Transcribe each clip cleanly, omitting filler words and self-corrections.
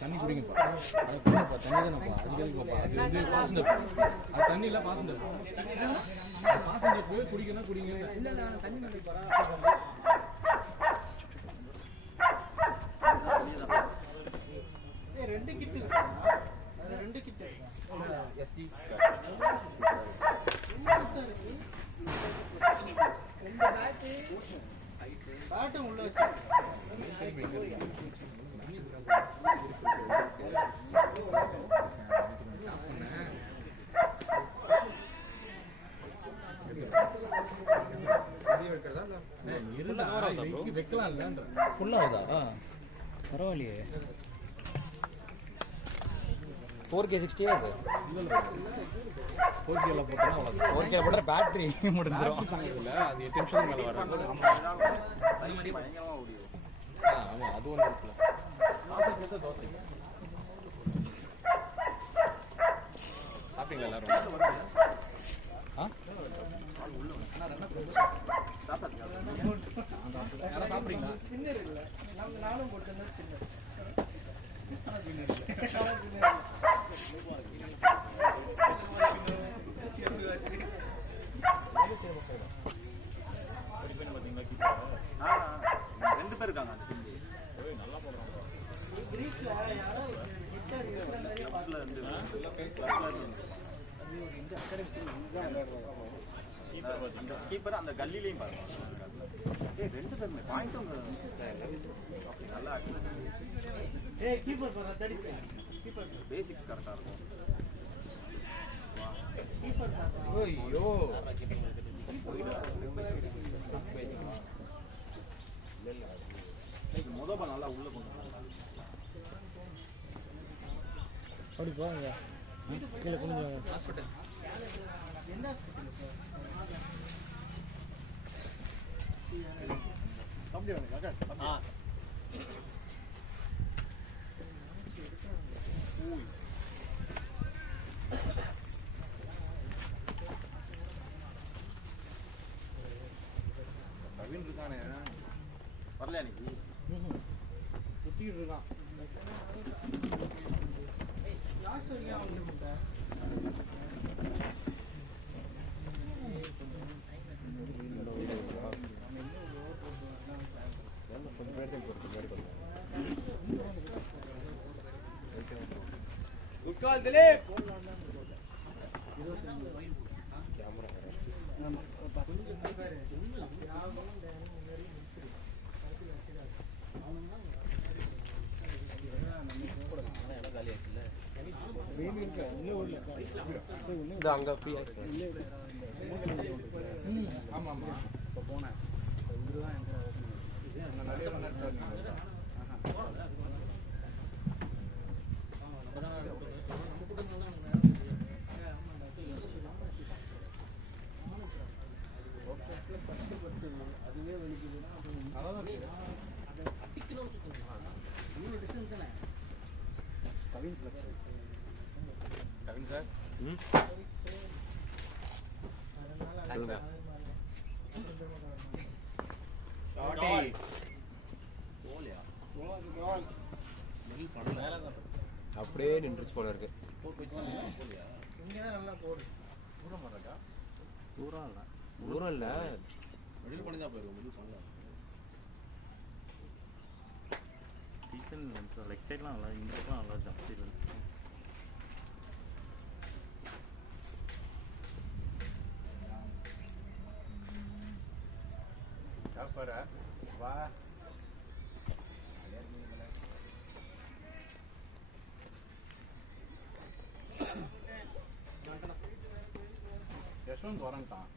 தண்ணி குடிங்கப்பா. அதை குடிங்கப்பா. தண்ணி தானப்பா. அது எதுக்குப்பா? அது வந்து பாசஞ்சர். அது தண்ணி இல்லை பாசஞ்சர். பாசஞ்சர் போய் குடிக்கணும் குடிங்க. இல்லை இல்லை தண்ணி ரெண்டு கிட்டு ரெண்டு கிட்டு எஸ்டி ரெண்டு பேட்டு உள்ள வச்சு வைக்கலாம் இல்ல ஃபுல்லாகுதா? பரவாயில்லையே. 4K 60 அது 4K போட்டா 4K போட்டா பேட்டரி முடிஞ்சிடும். அது 8 நிமிஷத்துக்கு மேல வரும். ஆமா அது ஒன்று இருக்குல்ல. சாப்பிட்டீங்களா எல்லாரும்? சாப்பிட்றீங்களா? நானும் போட்டு ரெண்டு பேர் இருக்காங்க. நல்லா போடுறாங்க. கீப்பர் அந்த கல்லிலையும் பாருங்க. ரெண்டு பேருமே பாயிண்ட்டும் நல்லா கீப்பர் பேசிக்ஸ் கரெக்டாக இருக்கும். ஐயோ முதப்பா நல்லா உள்ள கொண்டு அப்படி போங்க. கீழே கொண்டு ஹாஸ்பிட்டல் எந்த ஹாஸ்பிட்டல்? கவின் இருக்கானே வரல அன்னைக்கு சுத்திட்டு இருக்கான். Good call, Dilip. அங்க ஃப்ரீயா இருக்கு. ஆமா ஆமா இப்போ போனேன். இதுதான் எங்க நிறைய அதுவே வெளிக்குதுன்னா கவின் செலக்ஷன். கவின் சார் அப்படியே நின்றுச்சு போல இருக்கு. தூரம் இல்ல வெளியில் பண்ணி தான் போயிருக்கோம். வெளியில் பண்ணலாம். லெக் சைட்லாம் நல்லா, இந்த பக்கம் நல்லா ஜம்ப் சைடு வா யஷ்வந்த் வரன்ட்டான்.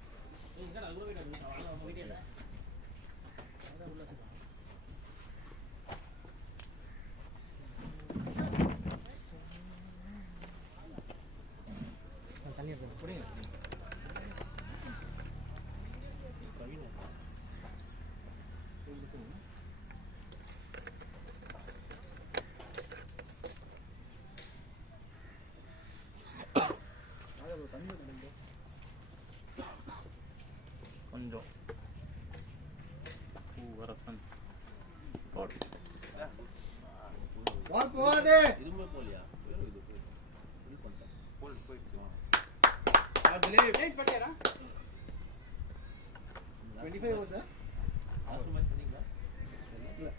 கொஞ்சம் பூவரசன் பால் போவாதே. இதுமே போலியா? இது பண்ணிட்டேன். போயிடுச்சு. ஏய் பட்டியாடா. 25 ஓவர் சார். லாஸ்ட் மேட்ச் பண்ணீங்களா? இல்ல.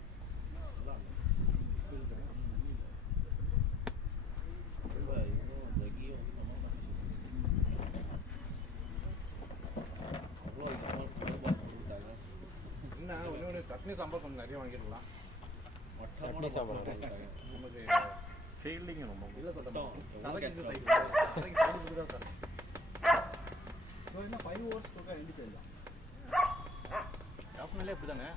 என்ன ஒன்று சட்னி சாம்பார் கொஞ்சம் நிறைய வாங்கிடலாம். சட்னி சாம்பார் நமக்கு ஃபீல்டிங் ரொம்ப இல்லை சொல்லிட்டோம். என்ன 5 ஓவர்ஸ் போக எண்டி போயிடலாம். டெஃபினெட்லி அப்படி தானே.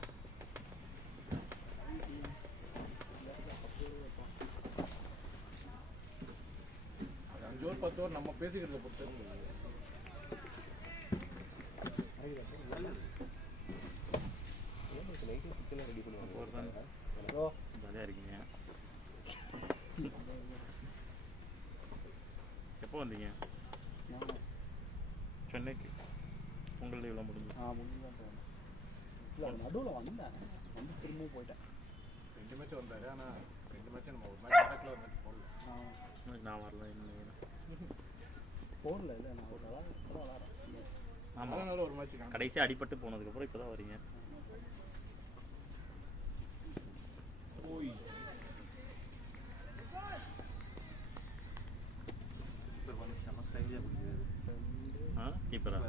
அது 5 ஓவர் 10 ஓவர் நம்ம பேசிக்கிறத பொறுத்து. ஜாலியாக இருக்கீங்க. எப்போ வந்தீங்க சென்னைக்கு? உங்கள் லீவ்லாம் முடிஞ்சு? முடிஞ்சு தான் போகணும். இல்லை நடுவில் வந்தேன், வந்து திரும்பவும் போயிட்டேன். 2 மேட்ச் வந்தார். ஆனால் 2 மேட்ச் நம்ம ஒரு மேட்ச் அட்டாக்ல ஒரு மேட்ச் போடல. நான் வரல இன்னும். போடல இல்லை நான் ஒரு விளாட்றேன். ஆமாம், ஒரு மேட்ச் கடைசியாக அடிபட்டு போனதுக்கப்புறம் இப்போ தான் வரீங்க. கீப்பரா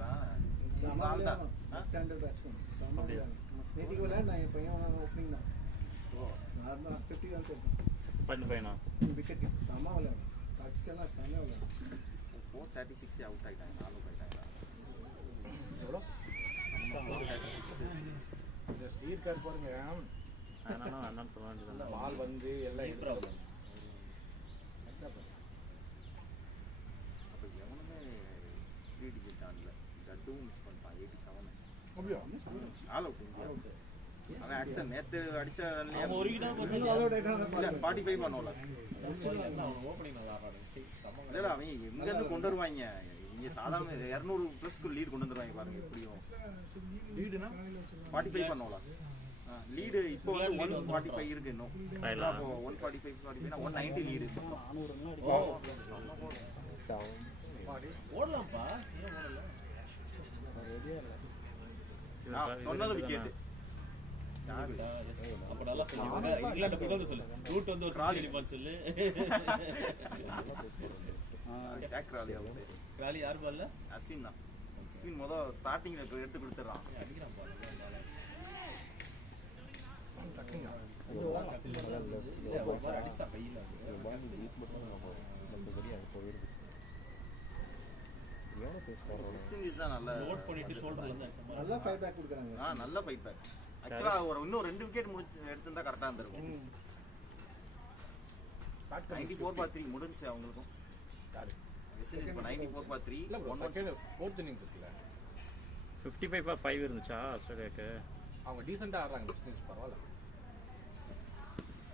ஸ்டாண்டர்ட் பேட்ஸ்மேன். நேற்றுக்கு விளையாட நான் என் பையன் ஓப்பனிங் தான். நார்மலாக 50 ரன்ஸ் எடுத்தேன். பையனா விக்கெட் கீப்பர் செம்ம விளையாடும். அடிச்செல்லாம் செம்ம விளையாடும். 436 அவுட் ஆகிட்டாங்க. 4 அவுட் ஆகிட்டாங்க. எவ்வளோ? 436. இந்த ஸ்பீட் கார் பாருங்க. அதனால அண்ணன் சொல்ல வேண்டியது. பால் வந்து எல்லாம் எடுத்து அப்போ எவனுமே 3 டிக்கெட் தாண்டல. ஜட்டுவும் மிஸ் பண்ணிட்டான். 87 அப்படியா? All out. அவன் அடிச்ச நேற்று அடிச்ச 45 பண்ணோம்ல. இல்லை அவன் எங்கேருந்து கொண்டு வருவாங்க. இங்கே சாதாரண 200+ லீடு கொண்டு வந்துருவாங்க பாருங்க. எப்படியும் லீடுனா 45 பண்ணோம்ல. லீடு இப்போ வந்து 145 இருக்கு. இன்னும் 145 190 லீடு. ஓடலாம்ப்பா. சொன்னது விக்கெட். அப்ப நல்லா சொல்லுங்க. இங்கிலாந்து போய் தான் சொல்லு. ரூட் வந்து ஒரு சாலி பால் சொல்லு. கிராலி யார் பால்ல? அஸ்வின் தான். அஸ்வின் ஸ்டார்டிங்ல எடுத்து கொடுத்துறான். அடிக்கிறான் பால். அடிச்சா கையில நோட் பண்ணிட்டு ஷோல்டர்ல இருந்து அடிச்சா நல்லா ஃபைட் பேக் கொடுக்குறாங்க. நல்ல ஃபைட் பேக். ஆக்சுவலா இன்னும் 2 விக்கெட் எடுத்திருந்தா கரெக்டா இருந்திருக்கும். 94/3 முடிஞ்சு அவங்களுக்கும். 94/3 4th இன்னிங்ஸ் இருக்குல்ல. 55/5 இருந்துச்சா ஆஸ்திரேலியாவுக்கு? அவங்க டீசெண்டா ஆடுறாங்க. பரவாயில்ல.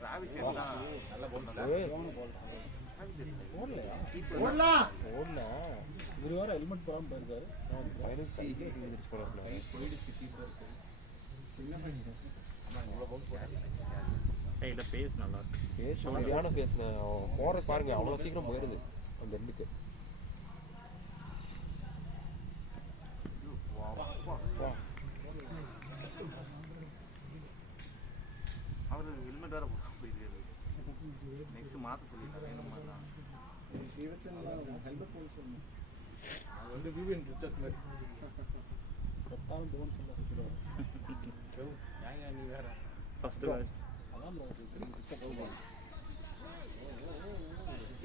டிராவிஸ் எல்லாம் நல்ல பால். ஓடலாம். இவரு வேற ஹெல்மெட் போடாம போயிருக்காரு. இல்லை பேஸ் நல்லா இருக்கு. பேசுனேன் போற பாருங்க அவ்வளோ சீக்கிரம் போயிருது அந்த எண்ணுக்கு. அவரு ஹெல்மெட் வேற போட்டு போயிருக்காரு. நெக்ஸ்ட் மாத்த சொல்லிட்டாரு. ஹெல்மெட் போட சொன்னேன். அது வந்து விவியன் ரிச்சர்ட் மாதிரி. செத்தாலும் போன்னு சொல்ல சொல்லுவாங்க. நீ வேற ஃபர்ஸ்ட் அதான்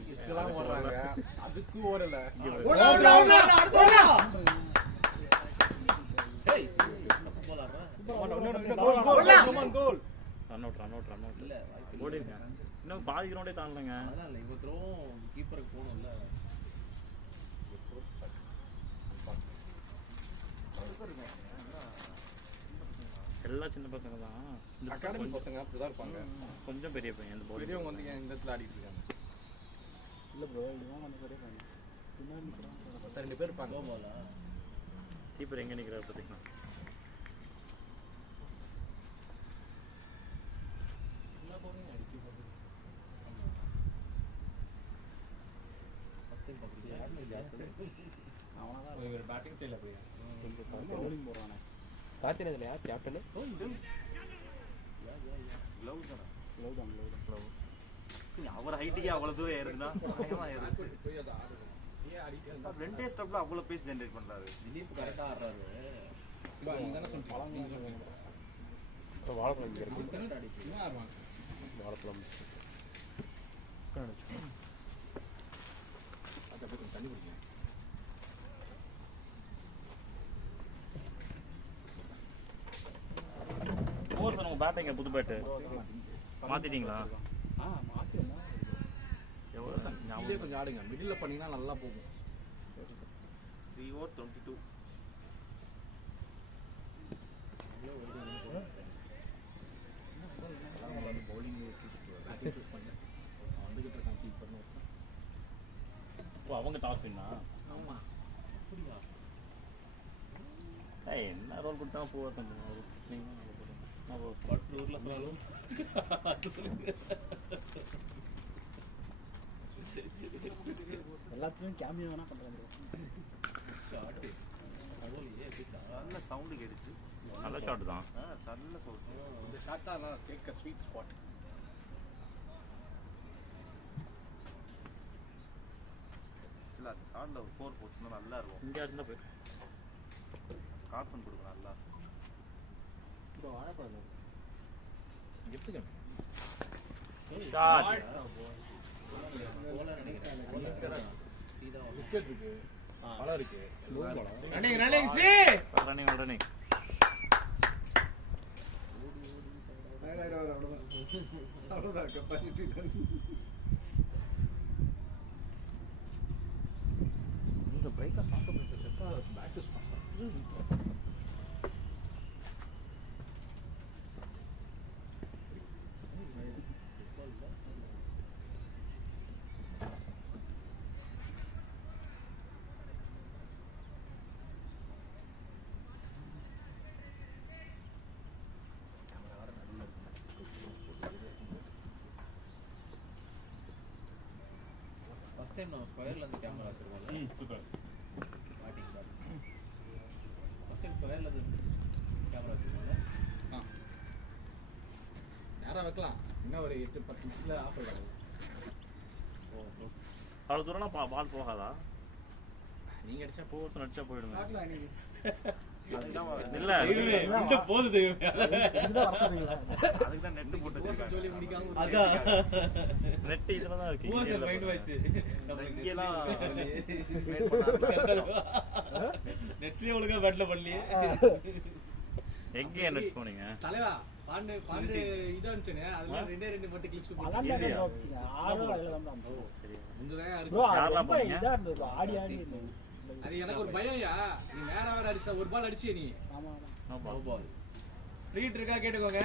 இதுக்கெல்லாம் ஓடுறாங்க. அதுக்கு ஓடல. ரன் அவுட் இல்ல ஓடி இருக்கேன். இன்னும் பாதி கிரௌண்டே தாண்டலங்க. அதனால இவங்க த்ரோவும் கீப்பருக்கு போகணும்ல. எல்லா சின்ன பசங்க தான். அகாடமி பசங்க அப்படிதான் இருப்பாங்க. கொஞ்சம் பெரிய பையன் இந்த போர்டு. பெரியவங்க வந்து இந்த இடத்துல ஆடிட்டு இருக்காங்க. இல்லை ப்ரோ இதுதான் அந்த பெரிய பையன். பின்னாடி 2 பேர் இருப்பாங்க. கீப்பர் எங்கே நிற்கிறாரு பார்த்தீங்கன்னா. என்ன ஒரு பேட்டிங் ஸ்டைல் அப்படியா பவுலிங் போடுறானே. கார்த்தின் இதில் யார் கேப்டனு? க்ளவுஸ் தானே லவ் தான். அவர் ஹைட்டுக்கே அவ்வளவு தூரம் ஏறுதுன்னா பயமா ஏறுது. போய் அதை ஆடுறோம் ஏன் ஆடிட்டு இருந்தா ரெண்டே ஸ்டெப்ல அவ்வளவு பேஸ் ஜெனரேட் பண்றாரு. திலீப் கரெக்டா ஆடுறாரு. நீங்க தானே சொல்றீங்க நீங்க சொல்றீங்க இப்போ வாழைப்பழம் இங்கே இருக்கு. என்ன ஆடுறான் வாழைப்பழம் அது அப்படியே கொஞ்சம் தண்ணி குடிங்க ஒவ்வொருத்தர் உங்க பேட்டிங்க புது பேட்டு மாத்திட்டீங்களா? மாற்றிடுமா? எவ்வளோ இதே ஞாபகம் கொஞ்சம் ஆடுங்க மிடில் பண்ணீங்கன்னா நல்லா போகும் 3 over 22. அவங்க வந்து பவுலிங் பேட்டிங் சூஸ் பண்ணேன் வந்துகிட்டு இருக்கான் கீப்பர்னு ஓ, அவங்க டாஸ் வின்னா? ஆமா என்ன ரோல் கொடுத்தா போவா சொன்னீங்க பட்லூர்ல சொன்னாலும் அது சொல்லுங்க. எல்லாத்துலயும் கேமியோ வேணா பண்றாங்க. ஷார்ட் அவளையே எப்படி நல்ல சவுண்ட் கேட்டுச்சு. நல்ல ஷாட் தான். நல்ல சவுண்ட். இந்த ஷாட்டா நான் டேக் அ ஸ்வீட் ஸ்பாட் இல்ல அந்த ஷாட்ல 4 போச்சுன்னா நல்லா இருக்கும். இங்கே இருந்தா போய் கார்பன் கொடுக்கும் நல்லா. இப்போ வாழைப்பழம் எடுத்துக்க ஷாட். பிஸ்கட் இருக்கு பழம் இருக்கு ரன்னிங் ரன்னிங் அவ்வளோதான் கெப்பாசிட்டி தான். இந்த பைக்கை சாப்பிட்டு செட்டா பேக் ஃபர்ஸ்ட் டைம் நம்ம ஸ்கொயர்ல இருந்து கேமரா வச்சிருக்கோம்ல. சூப்பர். பேட்டிங் ஃபர்ஸ்ட் டைம் ஸ்கொயர்ல இருந்து கேமரா வச்சிருக்கோம்ல. நேரம் வைக்கலாம் இன்னும் ஒரு 8-10 நிமிஷத்துல ஆஃப் ஆகிடும் அவ்வளோ தூரம்லாம் பால் போகாதா? நீங்க அடிச்சா ஒவ்வொருத்தர் அடிச்சா போயிடுங்க. காட்டலாம் இன்னைக்கு. இல்ல தெய்வமே, உள்ள போகுது தெய்வமே. இதுதான் வர சொன்னீங்களா? அதுக்கு தான் நெட் போட்டு வச்சிருக்காங்க. சொல்லி முடிக்காம அதான் நெட் இதுல தான் இருக்கு. ஓ சார் மைண்ட் வாய்ஸ் இங்கெல்லாம் நெட்ஸ்லயே ஒழுங்கா பேட்ல பண்ணலையே. எங்கே நெட்ஸ் போனீங்க? தலைவா பாண்டு இதா இருந்துச்சுனே அதுல ரெண்டே மட்டும் கிளிப்ஸ் அதான் தான் வச்சுங்க. ஆளோ அதுல தான் தான். சரி. முந்ததான் ப்ரோ இருக்கு யாரெல்லாம் ரொம்ப பண்ணீங்க? இதா இருந்தது bro. ஆடி இருந்தது. அது எனக்கு ஒரு பயம்யா நீ நேரா வேற அடிச்சா ஒரு பால் அடிச்சியே நீ ஆமா ஆமா. No no ball. பால். ஃப்ரீட் இருக்கா கேட்டுக்கோங்க.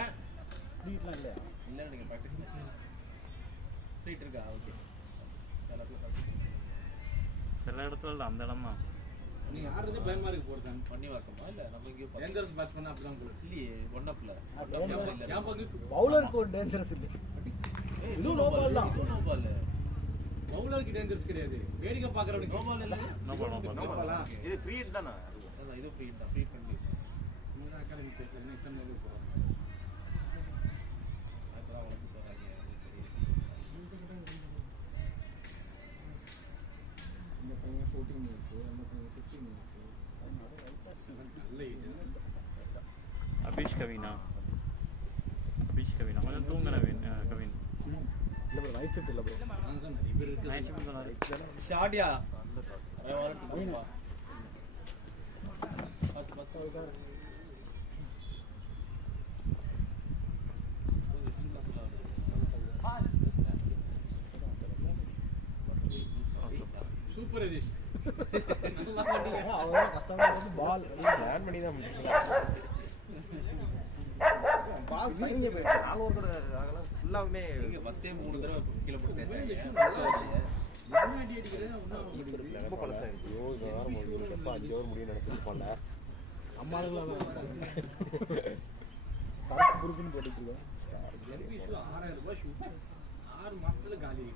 வீட்லாம் இல்லையா? இல்ல நீங்க பிராக்டீஸ் பண்ணுங்க. ஃப்ரீட் இருக்கா? ஓகே. எல்லாத்தையும் பிராக்டீஸ் சில இடத்துல இல்ல, அந்த இடம் தான். நீ ஆடுறதே பயமா இருக்கு போறதான் பண்ணி வாக்கமா இல்ல நம்ம இங்க டேஞ்சரஸ் பேட்ஸ்மேன் அப்படிதான் போல இல்லையே ஒன் அப்ல என் பங்குக்கு பவுலருக்கு ஒரு டேஞ்சரஸ் இல்லை. இதுவும் நோ பால் தான். No ball. பவுலருக்கு டேஞ்சரஸ் கிடையாது வேடிக்கை பாக்குறவனுக்கு நோ பால் இல்ல. No ball, no ball. இது ஃப்ரீ ஹிட் தானே. அதான் இது ஃப்ரீட் தான். ஃப்ரீட் கண்டிஸ். இந்த அகாடமி பேசுறது எத்தனை நாள் போறோம் அப்புறம் வந்து போறாங்க. இந்த பையன் 14 மினிட்ஸ், அந்த பையன் 15 மினிட்ஸ். நல்ல இது அபிஷ் கவினா கொஞ்சம் தூங்க நவீன் கவின். இல்ல ப்ரோ நைட் ஷிஃப்ட் இல்ல ப்ரோ. அதான் நிறைய பேர் இருக்கு நைட் ஷிஃப்ட் சொன்னாரு. ஷாட்யா. நல்ல shot. I want to go. பத்து சூப்பர் எதிஷ் நல்லா பண்ணீங்க அவ்வளோ கஷ்டமா வந்து பால் பிளான் பண்ணி தான் பால் சைடுல போயிடுச்சு. 4 ஓவர் கூட ஆகல. ஃபுல்லாவே நீங்க ஃபர்ஸ்ட் டைம் 3 தடவை கீழ போட்டு தேய்ச்சாங்க. என்ன அடி அடிக்கிறேன் ரொம்ப பழசா இருக்கு. 20 வாரம் ஒரு கப்பா 5 ஓவர் முடியும் நினைச்சிருப்பான்ல. அம்மாளுக்குலாம் சரக்கு குறுக்குன்னு போட்டுட்டு இருக்கோம். எம்பி ஷூ 6000 ரூபாய் ஷூ 6 மாசத்துல காலி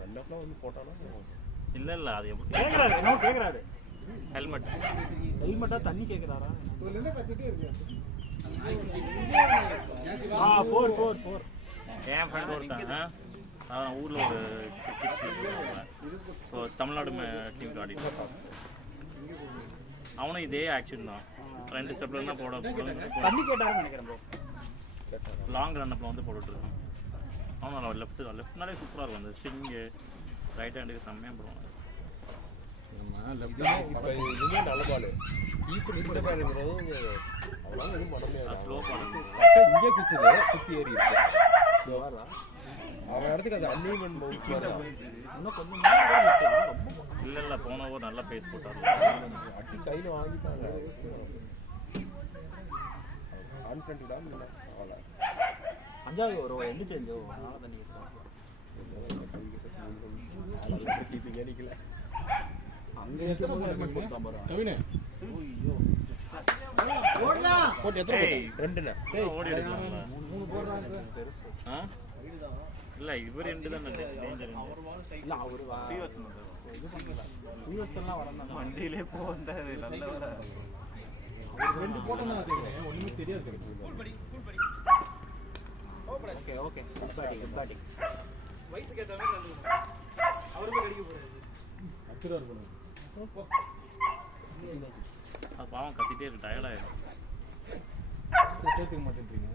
ரெண்டு வந்து போட்டானா இல்ல இல்ல அது எப்படி கேக்குறாரு என்ன கேக்குறாரு ஹெல்மெட் ஹெல்மெட்டா தண்ணி கேக்குறாரா இதுலேருந்து கத்திட்டே இருக்கு. 4 என் ஃப்ரெண்ட் ஒருத்தன் அவன் ஊர்ல ஒரு ஸோ தமிழ்நாடு டீமுக்கு ஆடிட்டு இருக்கான். அவனும் இதே ஆக்ஷன் தான் 2 ஸ்டெப்ல தான் போட தண்ணி கேட்டாருன்னு நினைக்கிறேன் ப்ரோ. லாங் ரன் அப்ல வந்து போட்டுட்டு இருக்கான். அவன் லெஃப்ட்னாலே சூப்பரா இருக்கும் அந்த ஸ்விங்கு ரைட் ஹேண்டுக்கு செம்மையா போடுவான். இப்போ இதுவுமே நல்ல பால் கீப்பர் இந்த பால் இருக்கிறது அதெல்லாம் எதுவும் பண்ண முடியாது. ஸ்லோ பண்ணுது இங்கே குத்துது குத்தி ஏறி இருக்கு. அவன் இடத்துக்கு அது அன்னிமன் பவுன்ஸ் இன்னும் கொஞ்சம் நேரம் கூட நிக்கலாம். ரொம்ப இல்ல போன ஓவர் நல்லா பேஸ் போட்டாரு. அட்டி கையில் வாங்கிட்டாங்க. கான்ஃபிடென்ட் தான் இல்லை அவ்வளோ. அஞ்சாவது ஒரு எண்டு சேஞ்சோ அதனால தண்ணி கேட்குறாங்க. நினைக்கல அங்கே ஹெல்மெட் போட்டான் பாரு. கவினே போட்டு எத்தனை ரெண்டுண்ணே ஓடி எடுக்கலாம்ல. ஆ இல்ல இவர் ரெண்டு தான் டேஞ்சர். இல்ல அவரு இது பண்ணல சீவத்ஸ்லாம் வரணும் வண்டியிலே போந்தாரு நல்ல வேலை. ரெண்டு போட்டோம்னா ஒண்ணுமே தெரியாது. ஓகே குட் பேட்டிங் வயசுக்கு ஏற்ற மாதிரி அவருக்கு அடிக்க போறாரு. அச்சுரா இருக்கணும். அது பாவம் கத்திட்டே இருக்கு டயர்ட் ஆயிடும். சேர்த்துக்க மாட்டேன்றீங்க.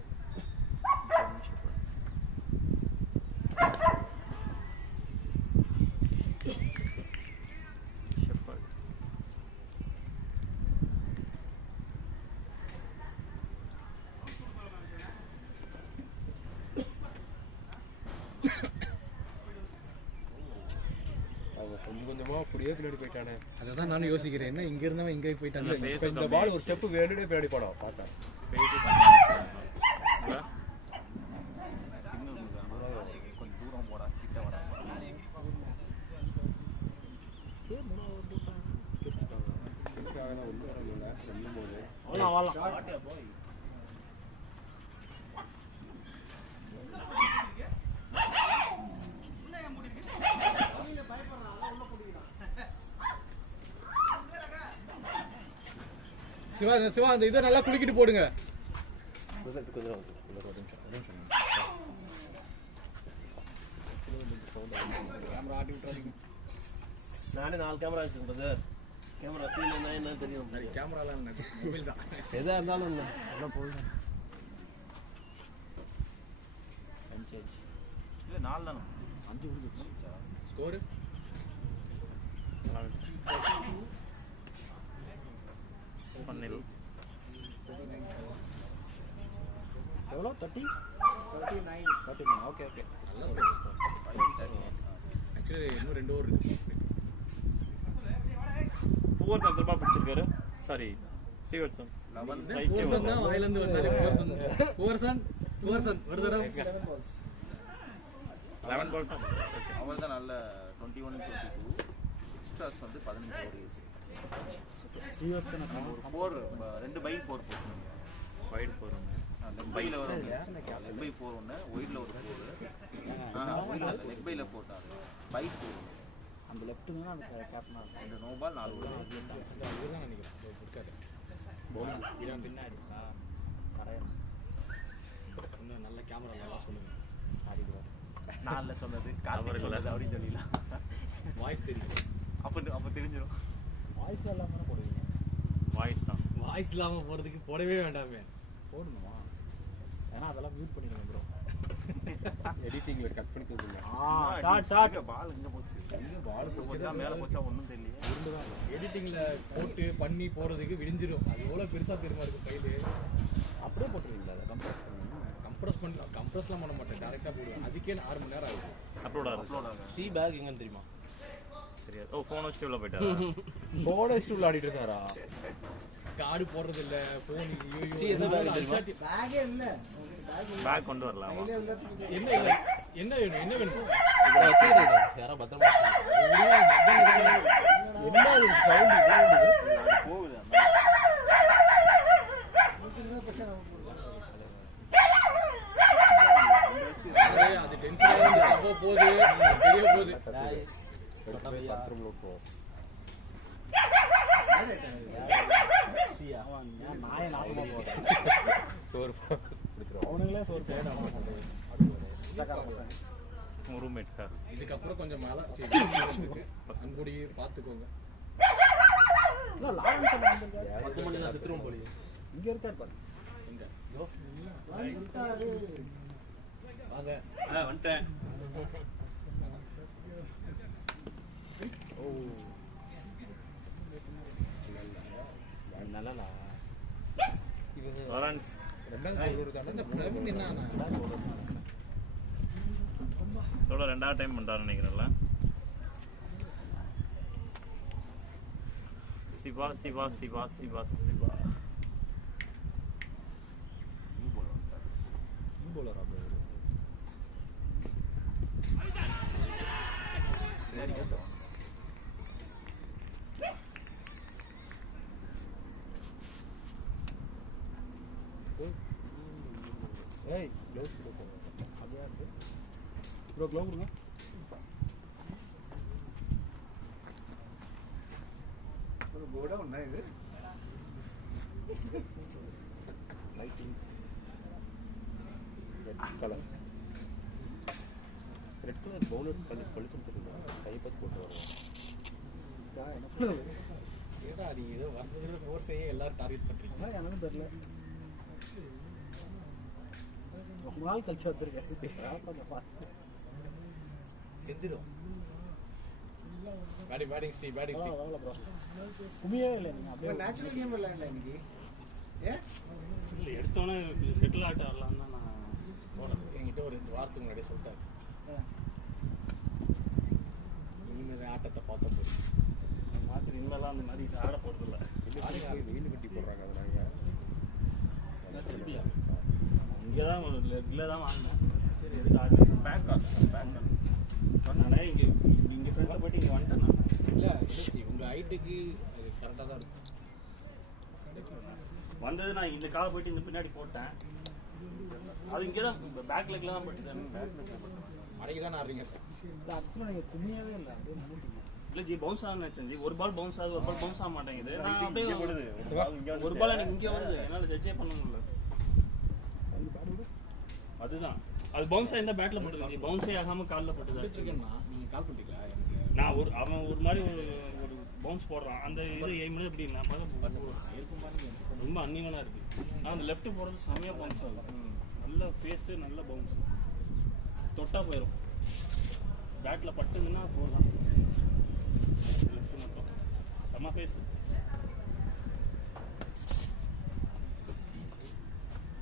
கொஞ்சம் கொஞ்சமாக அப்படியே பின்னாடி போயிட்டானே. அதை தான் நானும் யோசிக்கிறேன். என்ன இங்கே இருந்தவன் இங்கே போயிட்டாங்க. இப்போ இந்த பால் ஒரு ஸ்டெப்பு வேணுனே பின்னாடி போடும் பார்த்தேன். கொஞ்சம் தூரம் போடா கிட்ட வர வாழலாம் சிவா அந்த இதை நல்லா குளிக்கிட்டு போடுங்க. நானே 4 கேமரா வச்சிருக்கேன். கேமரா ஃபீல் என்ன தெரியும். கேமராலாம் மொபைல் தான். எதா இருந்தாலும் இல்லை எல்லாம் போகுது. இல்லை 4 தானே 5 கொடுத்து ஸ்கோரு எவ்வளோ 39 ஓகே ஆக்சுவலி இன்னும் 2 ஓவர் இருக்கு. பூவர் சந்திரமா பிடிச்சிருக்காரு. சாரி ஸ்ரீவத்சன் 11 தான் வாயிலிருந்து வந்தாரு. புவர்சன் ஒரு தடவை 11 பால்ஸ் அவர் தான் நல்ல 21-22 எக்ஸ்ட்ராஸ் வந்து 15 ஓவர் ஸ்ரீவத்சனுக்கு ஒரு 4 2 பை 4 போட்டுருங்க. வைட் போறோம். லெக் பைல வரும் லெக் பை 4 ஒன்று ஒயிட்ல ஒரு 4 லெக் பைல போட்டாங்க பை 4 அந்த லெஃப்ட் தான் அந்த கேப்டனா இருக்கும். 2 நோ பால் 4 ஓவர் இதுதான் நினைக்கிறேன். இருக்காது இவன் பின்னாடி கரையணும். இன்னும் நல்ல கேமரா நல்லா சொல்லுங்க. சாரி ப்ரோ நான்ல சொன்னது கார்பரேட் சொன்னது அப்படின்னு சொல்லிடலாம். வாய்ஸ் தெரியும். அப்போ தெரிஞ்சிடும். வாய்ஸ் இல்லாம போடுவீங்க. வாய்ஸ் தான். வாய்ஸ் இல்லாம போறதுக்கு போடவே வேண்டாமே. போடணுமா? ஏன்னா அதெல்லாம் மியூட் பண்ணிடுங்க ப்ரோ. எடிட்டிங்கில் கட் பண்ணி கொடுங்க. ஷார்ட் பால் எங்க போச்சு? பால் போச்சா மேல போச்சா ஒன்றும் தெரியல. எடிட்டிங்ல போட்டு பண்ணி போறதுக்கு விடிஞ்சிடும். அது எவ்வளவு பெருசா தெரியுமா இருக்கு ஃபைலு. அப்படியே போட்டுருவீங்களா? அதை கம்ப்ரஸ்லாம் பண்ண மாட்டேன். டைரக்டா போடுவேன். அதுக்கே 6 மணி நேரம் ஆகும். அப்லோட் அப்லோட் ஆகும். சி பேக் எங்கன்னு தெரியுமா? சரியா? ஓ ஃபோன் வச்சுட்டு உள்ள போயிட்டாரா? போனஸ் விளையாடிட்டு இருந்தாரா? கார்டு போடுறது இல்ல. போன் பேக்கே இல்லை. பேக் கொண்டு வரலாம். என்ன வேணும்? என்ன வேணும்? யாரா பத்திரமா என்ன சவுண்ட் போகுது அது டென்ஷன் ஆகுது. அப்போ போகுது தெரிய போகுது. பாத்ரூம்ல போவோம். நாயை நாம போகிறேன் சோறு பிடிச்சிருவோம். அவனுங்களே சோறு தேட ரூம்மேட் சார். இதுக்கப்புறம் கொஞ்சம் மழை அன்புடி பார்த்துக்கோங்க. இல்லை லாரன்ஸ் வந்திருக்காரு 10 மணி தான் செத்துருவோம் போலீங்க. இங்கே இருக்கார் பாரு எங்க இருக்காரு வாங்க. வந்துட்டேன். நல்லா லாரன்ஸ் இந்த பிரவீன் என்ன இதோட 2வது டைம் பண்ணுறாருன்னு நினைக்கிறேன்ல. சிவா சிவா சிவா சிவா சிவா ஏய் க்ளோஸ் போடுங்க. அப்படியே இருக்கு ப்ரோ க்ளோ கொடுங்க. ஒரு போர்டா ஒன்றா இது லைட்டிங் ரெட் கலர் பவுலர் பழுத்து போட்டுருக்கோம். கைப்பற்றி போட்டு வருவோம். ஏடா நீ ஏதோ வந்ததுல ஃபோர்ஸையே எல்லாரும் டார்கெட் பண்றீங்க. எனக்கும் தெரியல ரொம்ப நாள் கழிச்சு வந்திருக்கேன். கொஞ்சம் பார்த்து செஞ்சிடும். பேட்டிங் ஸ்டீ வாங்கல ப்ரோ குமியவே இல்லை நீங்கள் அப்படியே நேச்சுரல் கேம் விளையாடல இன்னைக்கு. ஏன் இல்லை எடுத்தோன்னே செட்டில் ஆகிட்டு வரலாம் தான் நான் போனேன். என்கிட்ட ஒரு 2 வாரத்துக்கு முன்னாடியே சொல்லிட்டாரு. இனிமேல் ஆட்டத்தை பார்க்க போறோம். மாத்திரை இனிமேலாம் அந்த மாதிரி இது ஆட போகிறதில்ல. வெயில் கட்டி போடுறாங்க. அது நாங்கள் திருப்பியா இங்கே தான் ஒரு லெக்கில் தான் வாங்கினேன். சரி எதுக்கு ஆடு பேக் நானே இங்கே ஃப்ரெண்டில் போயிட்டு இங்கே வந்துட்டேன் நான். இல்லை உங்கள் ஹைட்டுக்கு அது கரெக்டாக தான் இருக்கும். வந்தது நான் இந்த காலை போயிட்டு இந்த பின்னாடி போட்டேன். அது இங்கே தான் பேக் லெக்கில் தான் போட்டுட்டேன். பேக் லெக்கில் போட்டேன். மடைக்கு தான் ஆடுறீங்க. இல்லை ஆக்சுவலாக நீங்கள் குமியவே இல்லை அப்படியே மூட்டிங்க. இல்லை ஜி பவுன்ஸ் ஆகுன்னு நினச்சேன் ஜி. ஒரு பால் பவுன்ஸ் ஆகுது, ஒரு பால் பவுன்ஸ் ஆக மாட்டேங்குது. நான் அப்படியே இங்கே போடுது. ஒரு பால் எனக்கு இங்கே வருது. என்னால் ஜட்ஜே பண்ண முடியல. அதுதான் அது பவுன்ஸ் ஆயிருந்தா பேட்டில் போட்டுருக்கேன். பவுன்ஸே ஆகாமல் காலில் போட்டுதான் இருக்கேன்னா நீங்கள் கால் பண்ணிட்டீங்களா எனக்கு? நான் அவன் ஒரு மாதிரி ஒரு பவுன்ஸ் போடுறான். அந்த இது எய்ம்னு எப்படி நான் இருக்கும் பாருங்க. ரொம்ப அன்னியவனாக இருக்குது. நான் அந்த லெஃப்ட் போகிறது செம்மையாக பவுன்ஸ் ஆகும். நல்ல ஃபேஸு நல்ல பவுன்ஸ் தொட்டா போயிடும். பேட்டில் பட்டுதுன்னா போகலாம். லெஃப்ட் மட்டும் செம்ம ஃபேஸு.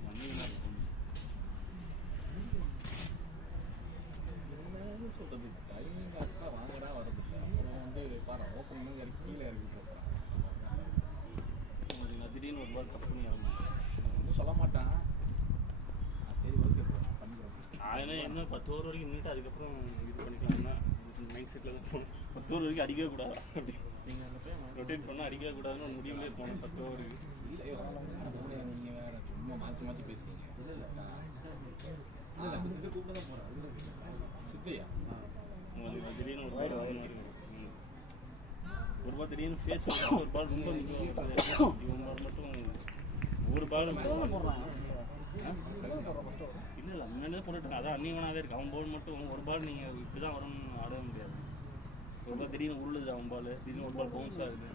அன்னியவனாக இருக்கும். என்ன சொல்கிறது, டைமிங் ஆச்சுன்னா வாங்கடா வரது இல்லை. அப்புறம் வந்து பாரு ஓப்பனிங் இறக்கி கீழே இறக்கி போட்டான். நான் திடீர்னு ஒரு பால் கப் பண்ணி இறங்க ஒன்றும் சொல்ல மாட்டான். சரி ஓகே ப்ரோ நான் பண்ணிக்கிறேன். நான் என்ன 10 ஓவர் வரைக்கும் நின்றுட்டு அதுக்கப்புறம் இது பண்ணிக்கலாம்னா மைண்ட் செட்டில் தான் போகணும். 10 ஓவர் வரைக்கும் அடிக்கவே கூடாது. அப்படி ரொட்டேட் பண்ணால் அடிக்கவே கூடாதுன்னு ஒரு முடிவுலேயே போனோம் 10 ஓவருக்கு. இல்லை நீங்கள் வேறு சும்மா மாற்றி மாற்றி பேசுறீங்க. இல்லை சித்து கூப்பிட்டு தான் போகிறேன். சித்தையா திடீர்னு ஒரு பால் ஒரு பால் திடீர்னு ஃபேஸ் ஒரு பால் ரொம்ப இவன் பால் மட்டும் ஒரு பால் இல்லை இல்லை முன்னாடி தான் போட்டுருக்கேன். அதான் அன்னியவனாகவே இருக்குது. அவன் பால் மட்டும் ஒரு பால் நீங்கள் இப்படி தான் வரும்னு ஆடவே முடியாது. ஒரு பால் திடீர்னு உள்ளுது அவன் பால், திடீர்னு ஒரு பால் பவுன்ஸ் ஆகுது.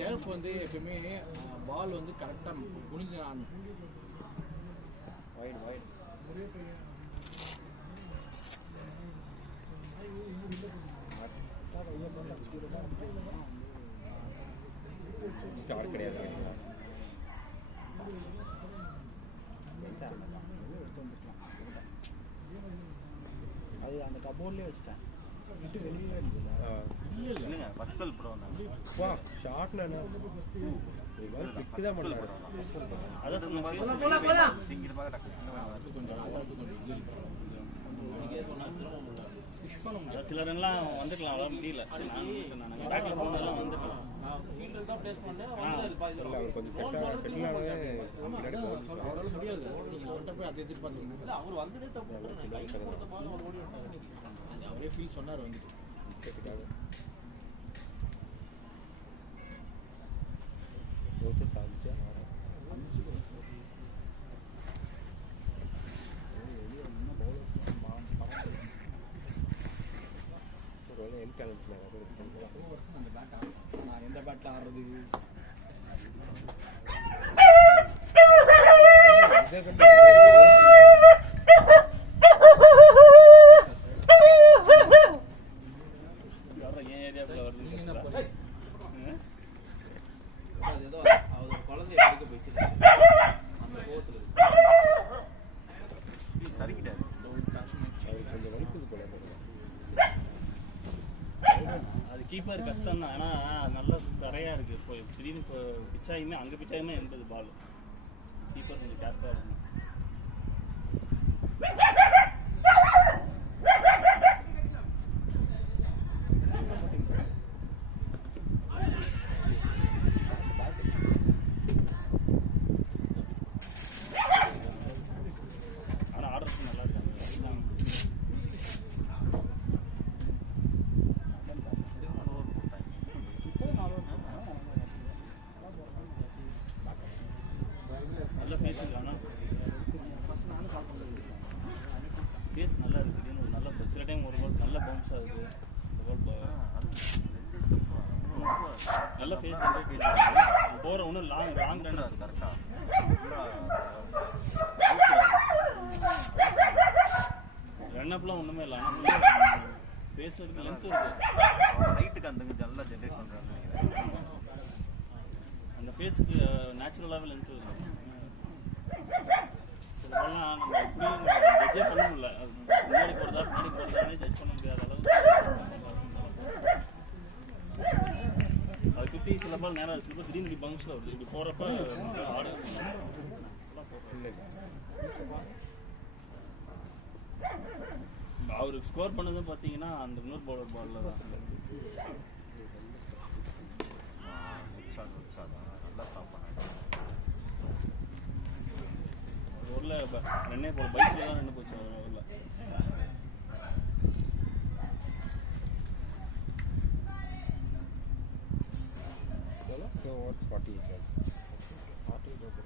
கேர்ஃப் வந்து எப்பவுமே பால் வந்து கரெக்டாக குனிஞ்சு ஆடணும். வைட் ஸ்டார் கிடையாது. அது அந்த கபோர்ட்லேயே வச்சுட்டேன். விட்டு வெளியே இருந்துச்சு. இல்லைங்க ஃபஸ்ட் பால் போட வந்தாங்க. வா ஷார்ட்னா பிக்கு தான் பண்ணுறாங்க. அதான் சொன்ன மாதிரி சிங்கிட்டு பார்க்க டக்கு சின்ன சில ரன்லாம் வந்துக்கலாம். அதான் முடியல. நான் பேக்கில் போனதெல்லாம் வந்துக்கலாம். அவர் கொஞ்சம் செட்டில் ஆனவே முன்னாடி அவரால் முடியாது. நீங்கள் அவர்கிட்ட போய் அதை எதிர்பார்த்தீங்க. அவர் வந்ததே தப்பு. நிறைய ஃபீல் சொன்னார் வந்துட்டு கேட்டுக்காக ஒருத்தர் அஞ்சா எம் டேலண்ட்ல அந்த பேட் ஆடுறேன் நான் எந்த பேட்டில் ஆடுறது ஏன் ஏரியாவுக்குள்ள வருது நீங்க என்ன பண்ணீங்க? அது ஏதோ அவர் குழந்தைய படிக்க போயிடுச்சு அந்த கோவத்தில் சரிக்கிட்டாரு கொஞ்சம் வலிக்குது போல அது கீப்பர் கஷ்டம் தான். ஆனால் நல்ல தரையாக இருக்குது. இப்போ திடீர்னு இப்போ பிச்சாயுமே அங்கே பிச்சாயுமே 80 பால். கீப்பர் கொஞ்சம் கேர்ஃபுல்லாக இருக்கும். ஆனால் ஆர்டர்ஸ் நல்லா இருக்காங்க. நல்ல ஃபேஸ் இல்லை. ஆனால் ஃபேஸ் நல்லா இருக்குது. திடீர்னு ஒரு நல்ல சில டைம் ஒரு பால் நல்ல பவுன்ஸ் ஆகுது. ஒரு பால் நல்ல ஃபேஸ் நல்ல ஃபேஸ் போகிற ஒன்றும் லாங் ரன் ஆகுது. கரெக்டாக ரன்னப்லாம் ஒன்றுமே இல்லை. ஆனால் ஃபேஸ் இருக்குது, லென்த் இருக்குது. ஹைட்டுக்கு அந்த நல்லா ஜென்ரேட் பண்ணுறாங்க நினைக்கிறேன். அந்த ஃபேஸுக்கு நேச்சுரலாகவே லென்த் இருக்குது. இதெல்லாம் நம்ம எப்படியும் ஜட்ஜே பண்ண முடியல. அது முன்னாடி போகிறதானே ஜட்ஜ் பண்ண முடியாத அளவுக்கு அது குத்தி சில பால் நேரம் சில பால் திடீர்னு இப்படி பவுன்ஸில் வருது. இப்படி போகிறப்ப ஆடு அவருக்கு ஸ்கோர் பண்ணதும் பார்த்தீங்கன்னா அந்த இன்னொரு பவுலர் பாலில் தான். நல்லா ஸ்டாப் பண்ணாங்க. ஊரில் ரெண்டே போல பைக்கில் தான் நின்று போச்சு அவர் ஊரில். So what's 40 runs? 6 hours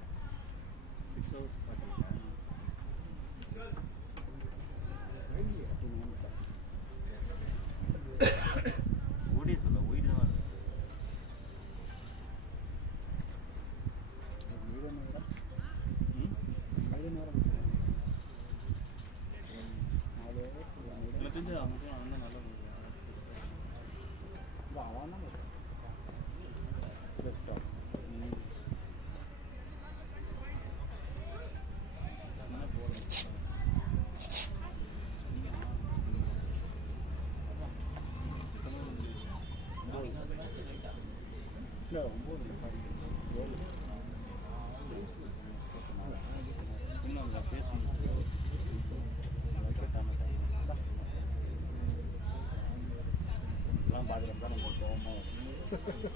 ஓடி சொல்ல ஓடி தான் இல்லை தெரிஞ்சு அவன் தான் நல்லா அவன் தான்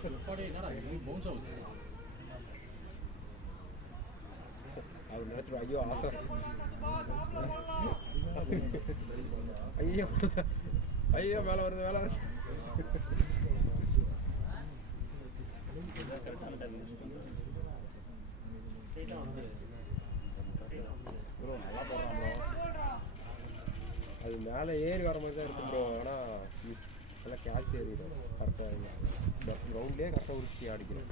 எப்பாடி என்னடா பவுன்ஸ் ஆகுது. அவர் நினைச்சிடும் ஐயோ ஆசை ஐயோ ஐயோ மேலே வருது மேலே வருது. ப்ரோ நல்லா போடுறான் ப்ரோ. அது மேலே ஏறி வர மாதிரி தான் இருக்கும் ப்ரோ. ஆனால் நல்லா கேட்ச் ஏறிடும் கரெக்டாக. கிரவுண்ட்லேயே கரெக்டாக உருச்சி அடிக்கிறோம்.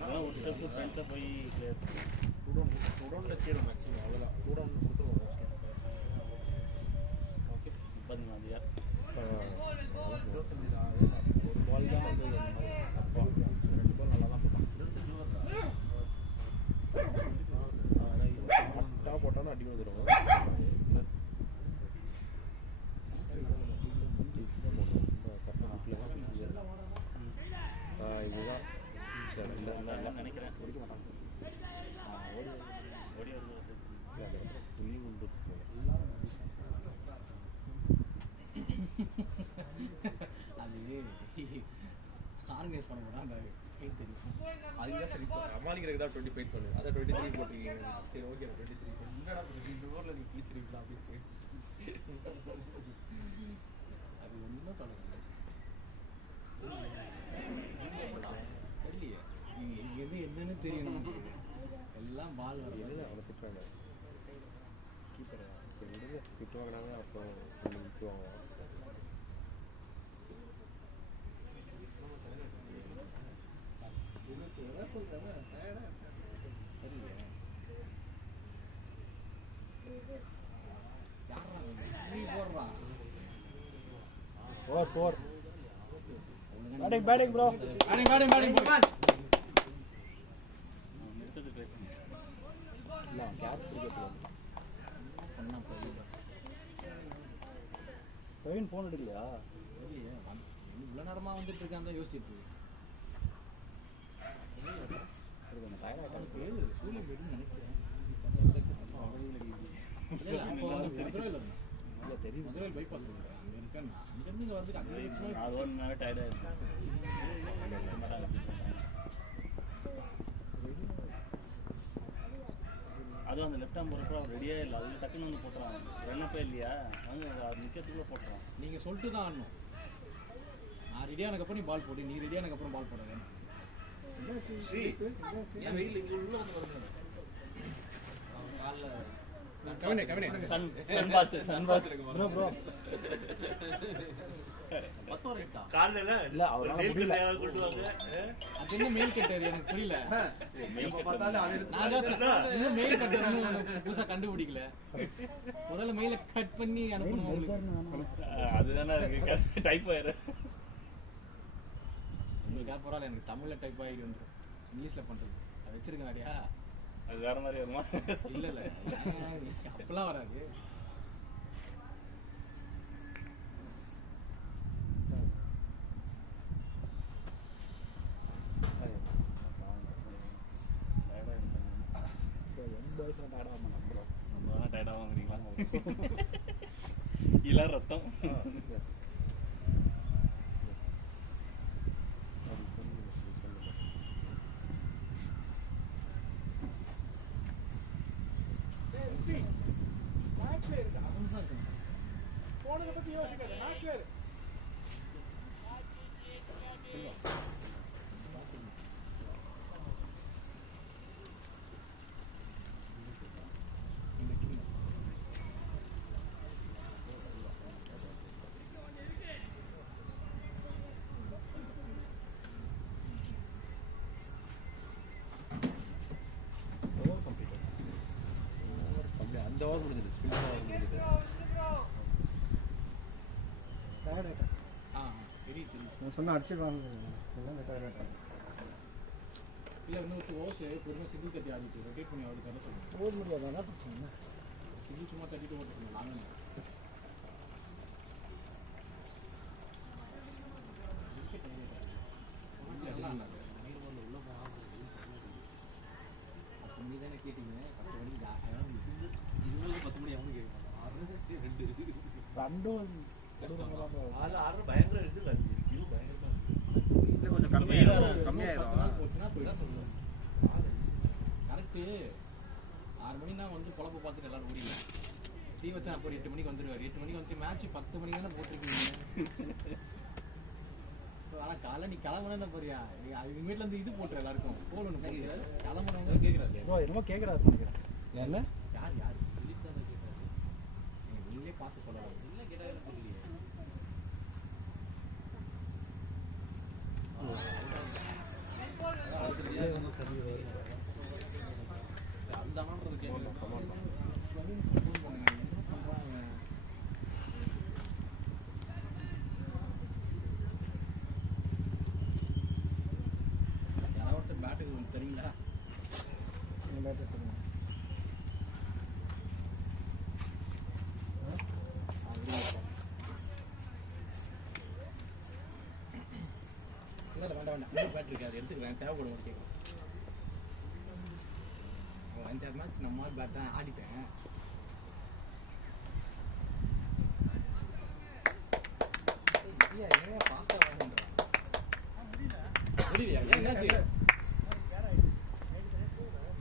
அதெல்லாம் ஒரு ஸ்டெப்பு ஃப்ரண்ட்டில் போய் டூடவுனில் கேடும் மேக்ஸிமம் அவ்வளோதான். டூடவுன் கொடுத்துருவோம். ஓகே பார்த்தீங்கன்னா அது யார் 25 தான். ஒரு பால் தான் வந்து அப்பா 2 பால் நல்லா தான் போட்டான். கரெக்டாக போட்டாலும் அடி வந்துடும். இதுதான் நினைக்கிறேன். ஓடி வருது புள்ளி உண்டு. அது ஆர்கனைஸ் பண்ண மாட்டா அந்த ஃபைன் தெரியும். அதுதான் சரி சார் சமாளிக்கிறதுக்கு தான் 25 சொன்னேன். அதான் 23 போட்டிருக்கீங்க. சரி ஓகே 23 என்னடா இந்த ஊரில் நீ கிழிச்சிருக்கீங்களா அப்படின்னு அது ஒன்றும் தொலைக்கல தெரியலையே நீங்கள் எது என்னன்னு தெரியணும் எல்லாம் பால் வருது அவனை திட்டுவாங்க கீப்பரை சரி விடுங்க திட்டுவாங்கனாங்க அப்புறம் கொஞ்சம் விட்டுவாங்க சொல்கிறேன் டயர்டாக தெரியலையே யாரா நீ போடுறான் 4 பேட்டிங் ப்ரோ பேட்டிங் நிறுத்தது ட்ரை பண்ணி இல்லை கேப் கிரிக்கெட்டில் சொன்னா பிரவீன் ஃபோன் எடுக்கலையா தெரியலையே இவ்வளோ நேரமாக வந்துட்டு இருக்கான் தான் யோசிச்சுட்டு இருக்கு சூரியன் போயிட்டு நினைக்கிறேன் தெரியும் மதுரை பைபாஸ் அங்கே இருக்கேன் அங்கேருந்து இங்கே வந்து அது ஒரு நேரம் டயர்டாக இருக்கும் அதுவும் அந்த லெஃப்ட் ஹேம் போகிறப்ப அவர் ரெடியாக இல்லை அது டக்குன்னு வந்து போட்டுறான் ரன்னப்பே இல்லையா அங்கே அது நிற்கிறதுக்குள்ளே போட்டுறான் நீங்கள் சொல்லிட்டு தான் ஆடணும் நான் ரெடியானதுக்கப்புறம் நீ பால் போடு நீ ரெடியானதுக்கப்புறம் பால் போட வேணும் ஏன் வெயில் இங்கே உள்ள வந்து வருது காலில் சன் பாத்து ப்ரோ காலையில இல்லை அவரால் முடியல அது என்ன மெயில் கட்டர் எனக்கு புரியல இன்னும் மெயில் கட்டர் புதுசா கண்டுபிடிக்கல முதல்ல மெயில கட் பண்ணி அனுப்பணும் உங்களுக்கு அதுதானே இருக்கு டைப் ஆயிரு உங்களுக்கு பரவாயில்ல எனக்கு தமிழ்ல டைப் ஆகிட்டு வந்துடும் இங்கிலீஷ்ல பண்றது அதை வச்சிருக்க நிறையா அது வேற மாதிரி வருமா இல்ல இல்ல அப்பெல்லாம் வராது டயர்டாக வாங்குறீங்களா இல்ல ரத்தம் போனதை பத்தி யோசிக்காத மேட்ச் வேறு அந்த ஓவர் முடிஞ்சது ஸ்பின்னர் ஓவர் முடிஞ்சது தெரியும் சொன்ன அடிச்சிடுவாங்க இல்லை இன்னொரு ஓஸ் பொறுமை சிங்கிள் தட்டி ஆடிட்டு ரொட்டேட் பண்ணி ஆடி தர சொல்லுங்க ஓட முடியாது அதான் பிரச்சனை சிங்கிள் சும்மா தட்டிட்டு ஓட்டுருங்க நாங்கள் நீ தானே கேட்டீங்க 10 மணிக்கு இன்னொரு 10 மணி அவனு கேட்கணும் ரெண்டும் ஆறு பயங்கர இது பயங்கரமா இன்னும் கொஞ்சம் கம்மியாயிரும் போச்சுன்னா போயிடும் சொல்லுவோம் கரெக்டு 6 மணினா வந்து பொழப்ப பார்த்துட்டு எல்லாரும் ஓடிங்க டீ வச்சா அப்போ 8 மணிக்கு வந்துடுவார் 8 மணிக்கு வந்து மேட்ச் 10 மணிக்கு தானே போட்டிருக்கீங்க ஆனால் காலை நீ கிளம்புனா போறியா அது வீட்டில் இருந்து இது போட்டுரு எல்லாருக்கும் போன் ஒன்று கிளம்புனவங்க கேட்குறாரு ப்ரோ என்னமோ கேட்குறாரு நினைக்கிறேன் என்ன யார் யார் திலீப் தான் கேட்குறாரு நீங்களே பார்த்து சொல்லலாம் இல்லை கேட்டாலும் தெரியலையே அந்த அண்ணான்றது கேட்கல யாராவது ஒருத்தர் பேட்டுக்கு உங்களுக்கு தெரியுங்களா பேட்டர் சொல்லுங்க இல்லை வேண்டாம் இன்னொரு பேட் இருக்கு அதை எடுத்துக்கிறேன் தேவைப்படும் ஒரு கேட்குறேன் ஒரு 5-6 மேட்ச் நம்ம பேட் தான் ஆடிட்டேன் ஏன் ஃபாஸ்ட்டாக வாங்குறேன் புரியலையா ஏன் என்னாச்சு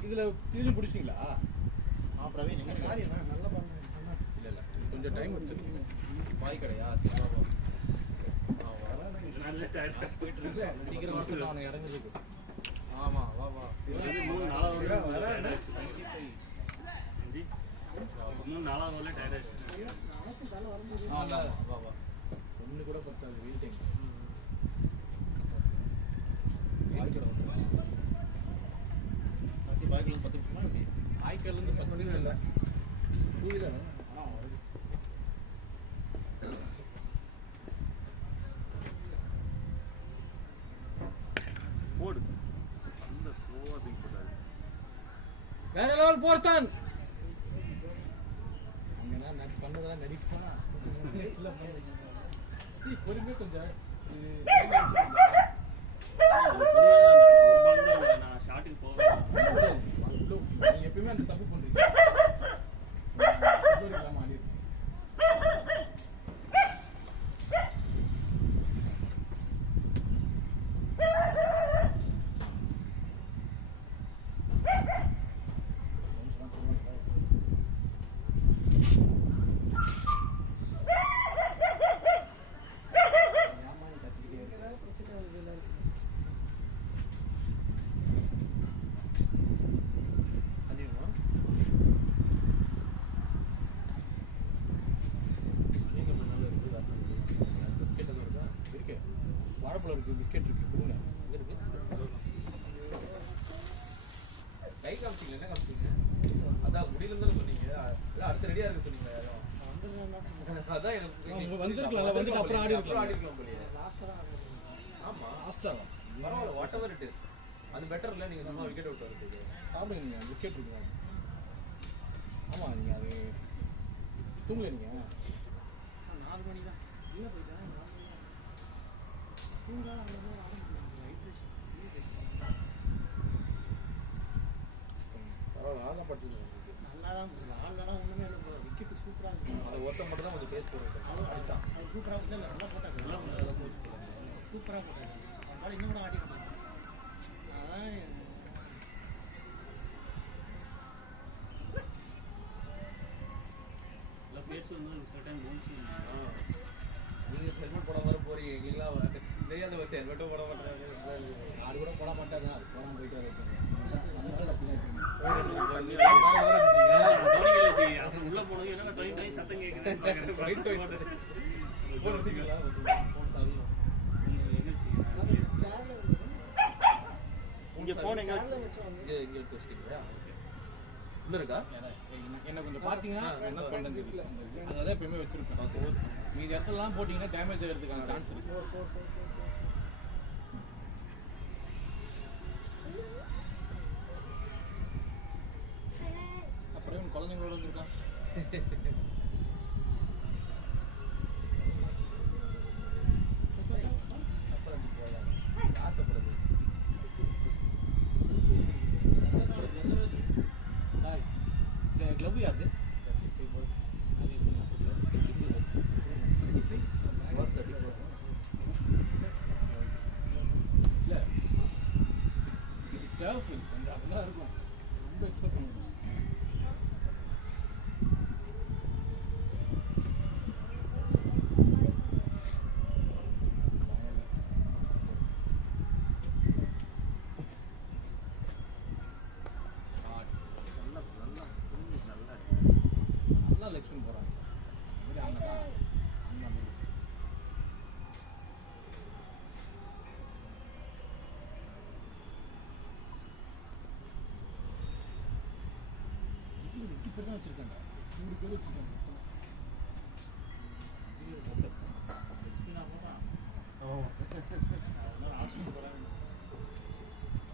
இதில் பிடிச்சிங்களா பிரவீன் எங்க சாரி நல்லா பண்ணேன் இல்லை இல்லை கொஞ்சம் டைம் எடுத்துருக்கு பாய் கடையா சரி டயர்ட் போயிட்டு இருக்கு அடிக்கிற வாரத்தில் அவனை இறங்குறதுக்கு ஆமா வா வா இது 3-4 டயர்ட் ஆயிடுச்சு ஜி 3-4 டயர்ட் ஆயிடுச்சு வா வா ஒன்று கூட பத்தாது வெயில் டைம் பாய்க்கில் 10 நிமிஷமா எப்படி ஆய்க்கல்லேருந்து 10 நிமிஷம் இல்லை கூலி தானே போடு அந்த ஸ்லோவா தூக்கி போட்டாரு வேற லெவல் போர்சான் அங்கன்னா நான் பண்ணதெல்லாம் நடிப்பா பொறுமையே கொஞ்சம் நான் ஷாட்டுக்கு போவேன் நீங்க எப்பயுமே அந்த தப்பு பண்றீங்க வாழைப்பழம் இருக்கு பிஸ்கெட் இருக்கு கொடுங்க எங்க இருக்கு கை காமிச்சிங்க என்ன காமிச்சிங்க அதான் முடியலன்னு சொன்னீங்க அதான் அடுத்து ரெடியா இருக்கு சொன்னீங்க யாரும் அதான் எனக்கு வந்திருக்கலாம் வந்துட்டு அப்புறம் ஆடி ஆடிருக்கலாம் போலியே லாஸ்ட்டாக தான் ஆமா லாஸ்டா பரவாயில்ல வாட் எவர் இட் இஸ் அது பெட்டர் இல்ல நீங்க சும்மா விக்கெட் விட்டு வரதுக்கு சாப்பிடுங்க நீங்க பிஸ்கெட் இருக்குங்க ஆமா நீங்க அது தூங்கல நீங்க 4 மணி தான் உள்ளே போயிட்டேன் 4 மணி தான் தூங்காத அந்த மாதிரி பரவாயில்ல ஆகப்பட்டீங்க நல்லா தான் ஆள்லாம் ஒன்றுமே இல்லை ப்ரோ விக்கெட்டு சூப்பராக இருந்துச்சு அது ஒருத்தன் மட்டும் தான் கொஞ்சம் பேஸ் போடுறது அடிச்சான் அது சூப்பராக இல்லை நல்லா போட்டாங்க சூப்பராக போட்டாங்க அதனால இன்னும் கூட ஆடிட்டு இருக்காங்க அதான் எல்லாம் ஃபேஸ் வந்து சில டைம் பவுன்ஸ் நீங்க ஹெல்மெட் போட வர போறீங்க எங்கெல்லாம் தெரியாத வச்சு ஹெல்மெட்டும் போட மாட்டாங்க ஆடு கூட போட மாட்டாங்க அது போடாம போயிட்டு உள்ள போனது என்ன டொய் சத்தம் கேட்குது இங்க போன் எங்க இங்க எடுத்து வச்சிட்டீங்களா உள்ள இருக்கா என்ன கொஞ்சம் பாத்தீங்கன்னா என்ன பண்றது அதான் எப்பயுமே வச்சிருப்பேன் மீதி இடத்துலலாம் போட்டீங்கன்னா டேமேஜ் ஆகிறதுக்கான சான்ஸ் இருக்கு அப்புறம் குழந்தைங்களோட இருந்திருக்கான் க்ளவ் யாரு இல்லை இது கேர்ஃபுல் கொஞ்சம் அப்படிதான் இருக்கும் ரொம்ப எக்ஸ்பெக்ட் பண்ண முடியும் நல்லா லெக்ஷன் போகிறாங்க அங்கே தான் அங்கே எட்டு பேர் தான் வச்சுருக்காங்க 100 பேர் வச்சுருக்காங்க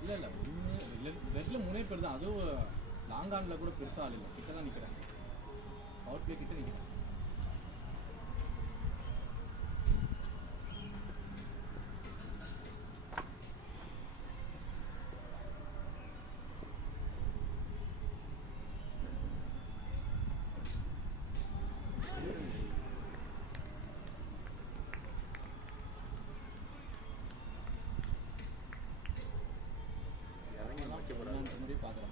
இல்லை இல்லை ரெட்டில் 3 பேர் தான் அதுவும் லாங் ஆனில் கூட பெருசாக ஆள் இல்லை கிட்ட தான் நிற்கிறேன் பவர் பிளே கிட்ட நிற்கிறேன் முறையே பார்க்குறேன்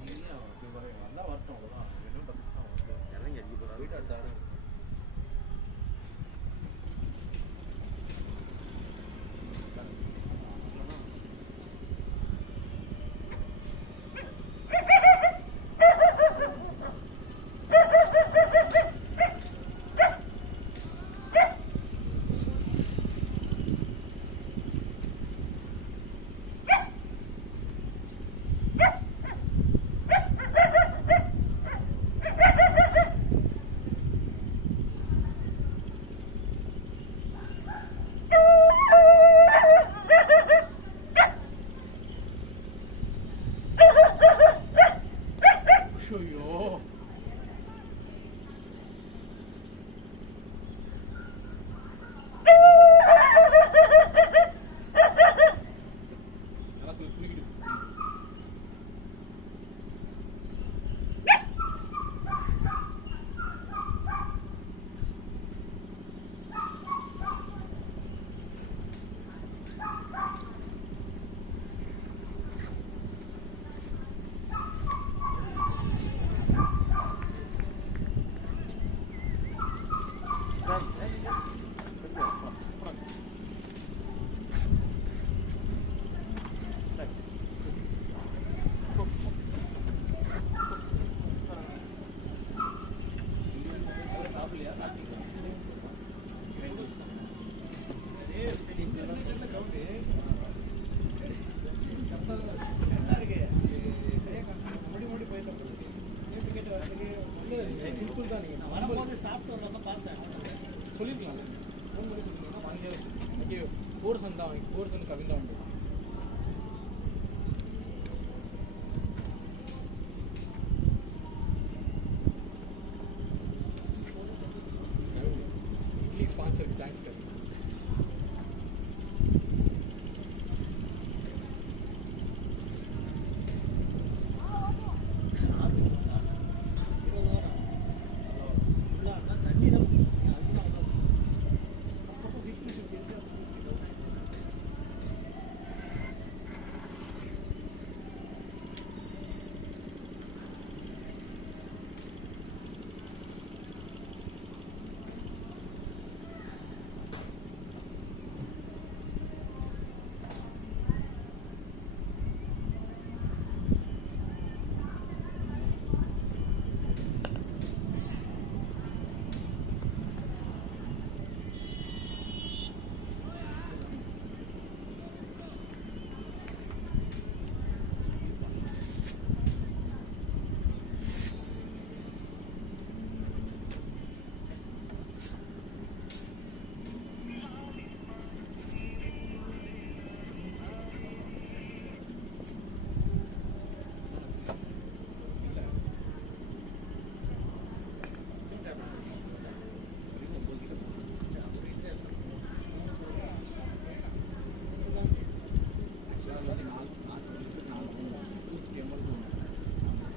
நல்லா வரட்டும் அவ்வளோதான் என்ன தப்பிச்சுனா வந்து இறங்கி அடிக்க போறாரு போயிட்டு அடுத்தாரு நல்லா குளிக்கிட்டு நான் வரும்போது சாப்பிட்டு வரப்ப பார்த்தேன். சொல்லிருக்கலாம் ஃபோன் பண்ணி சொல்லிருந்தீங்கன்னா வாங்கியே வச்சுருக்கேன். கோர்சன் தான் வாங்கி கோர்சன் கவின் தான் உண்டு. இட்லி ஸ்பான்சருக்கு தேங்க்ஸ் கவின்.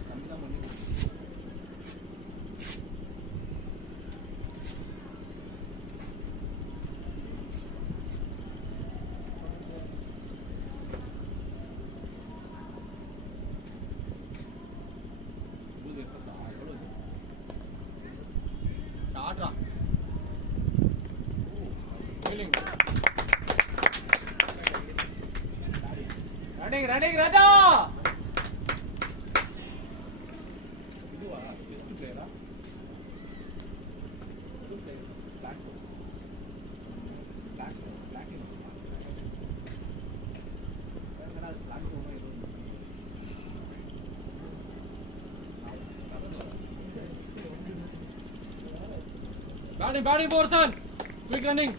தண்ணி தான் ஆட்ரா ரன்னிங் ரன்னிங் ராஜா இதுவா பெஸ்ட் பிளேயரா block block block block batting Borsan, quick running.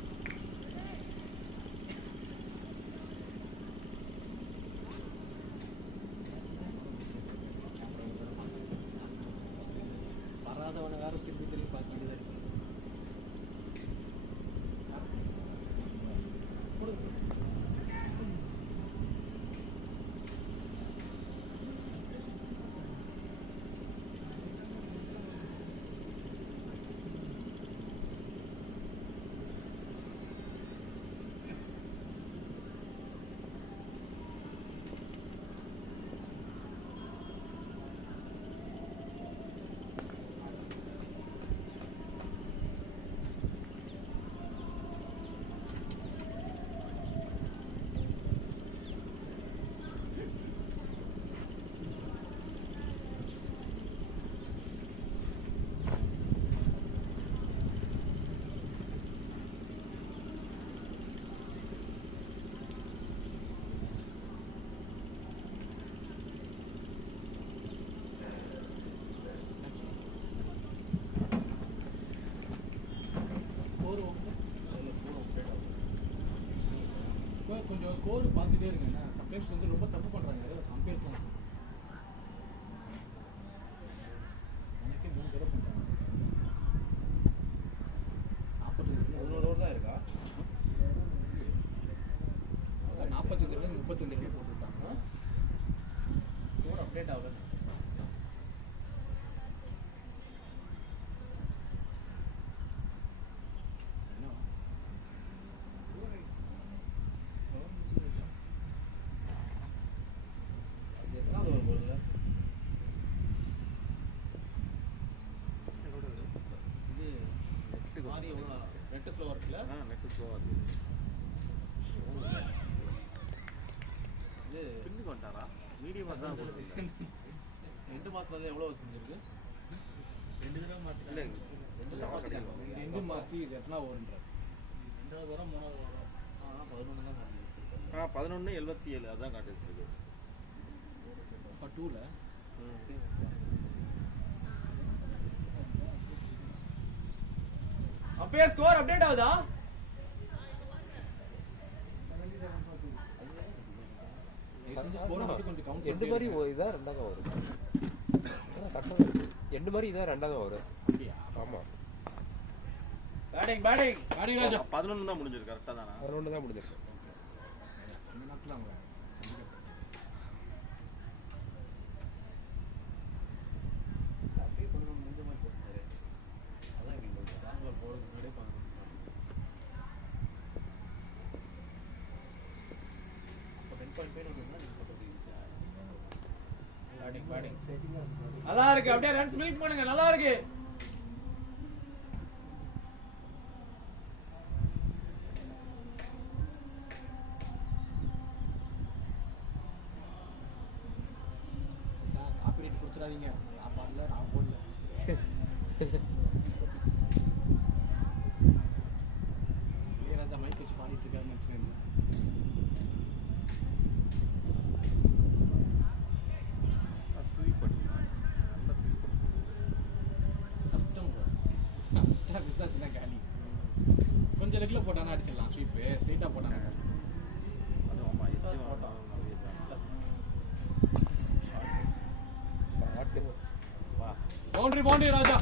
வராதவனை வேற திருப்பி திருப்பி பார்க்க வேண்டியதா இருக்கு. கொஞ்சம் ஸ்கோர் பார்த்துட்டே இருங்க. சம்டைம்ஸ் வந்து ரொம்ப தப்பு பண்றாங்க. கம்பேர் பண்ண நெட் ஸ்லோவா இருக்கு. இது பின்னுக்கு வந்துட்டாரா? மீடியமா தான் போடுது. 2 மாசத்துல எவ்வளவு செஞ்சிருக்கு? 2 தடவை மாத்தி இல்ல 2 டவர் கிடைக்கும். 2 மாத்தி இது எத்தனை ஓவர்ன்ற? 2வது வரும் 3வது வரும். 11 தான் காட்டுது. 11:77 அதான் காட்டுது. இப்போ 2ல அப்பே ஸ்கோர் அப்டேட் ஆகுதா? 77 எண்டு மாதிரி இதான் ரெண்டாவது வரும். கரெக்டாக இருக்கு. எண்டு மாதிரி இதான் ரெண்டாவது வரும். ஆமா பேட்டிங் ராஜா 11 தான் முடிஞ்சிருக்கு. கரெக்டா தானா? 11 தான் முடிஞ்சிருக்கு. அந்த நாட்ல அவங்க அப்படியே 11 முடிஞ்ச மாதிரி போட்டாரு. அதான் இங்க பேங்களூர் போறதுக்கு முன்னாடியே பாருங்க. அப்ப 10.5 வந்ததுன்னா நீங்க சொல்றது ஈஸியா. பேட்டிங் நல்லா இருக்கு. அப்படியே ரன்ஸ் மில்க் பண்ணுங்க. நல்லா இருக்கு. காப்பிரைட் கொடுத்துறாதீங்க. நான் பாடல, நான் போடல. இளையராஜா மைக் வச்சு பாடிட்டு இருக்காருன்னு நினைச்சேன். ஸ்வீப் பண்ணிக்கலாம். நல்ல ஸ்வீப் கஷ்டம் விசாரிச்சுனா காலி. கொஞ்சம் லெக்ல போட்டானா அடிச்சிடலாம். ஸ்வீப்பு ஸ்ட்ரெயிட்டாக போட்டானா அது ஆமா எத்தி போட்டாலும் நிறைய பாட்டு வா பவுண்டரி ராஜா.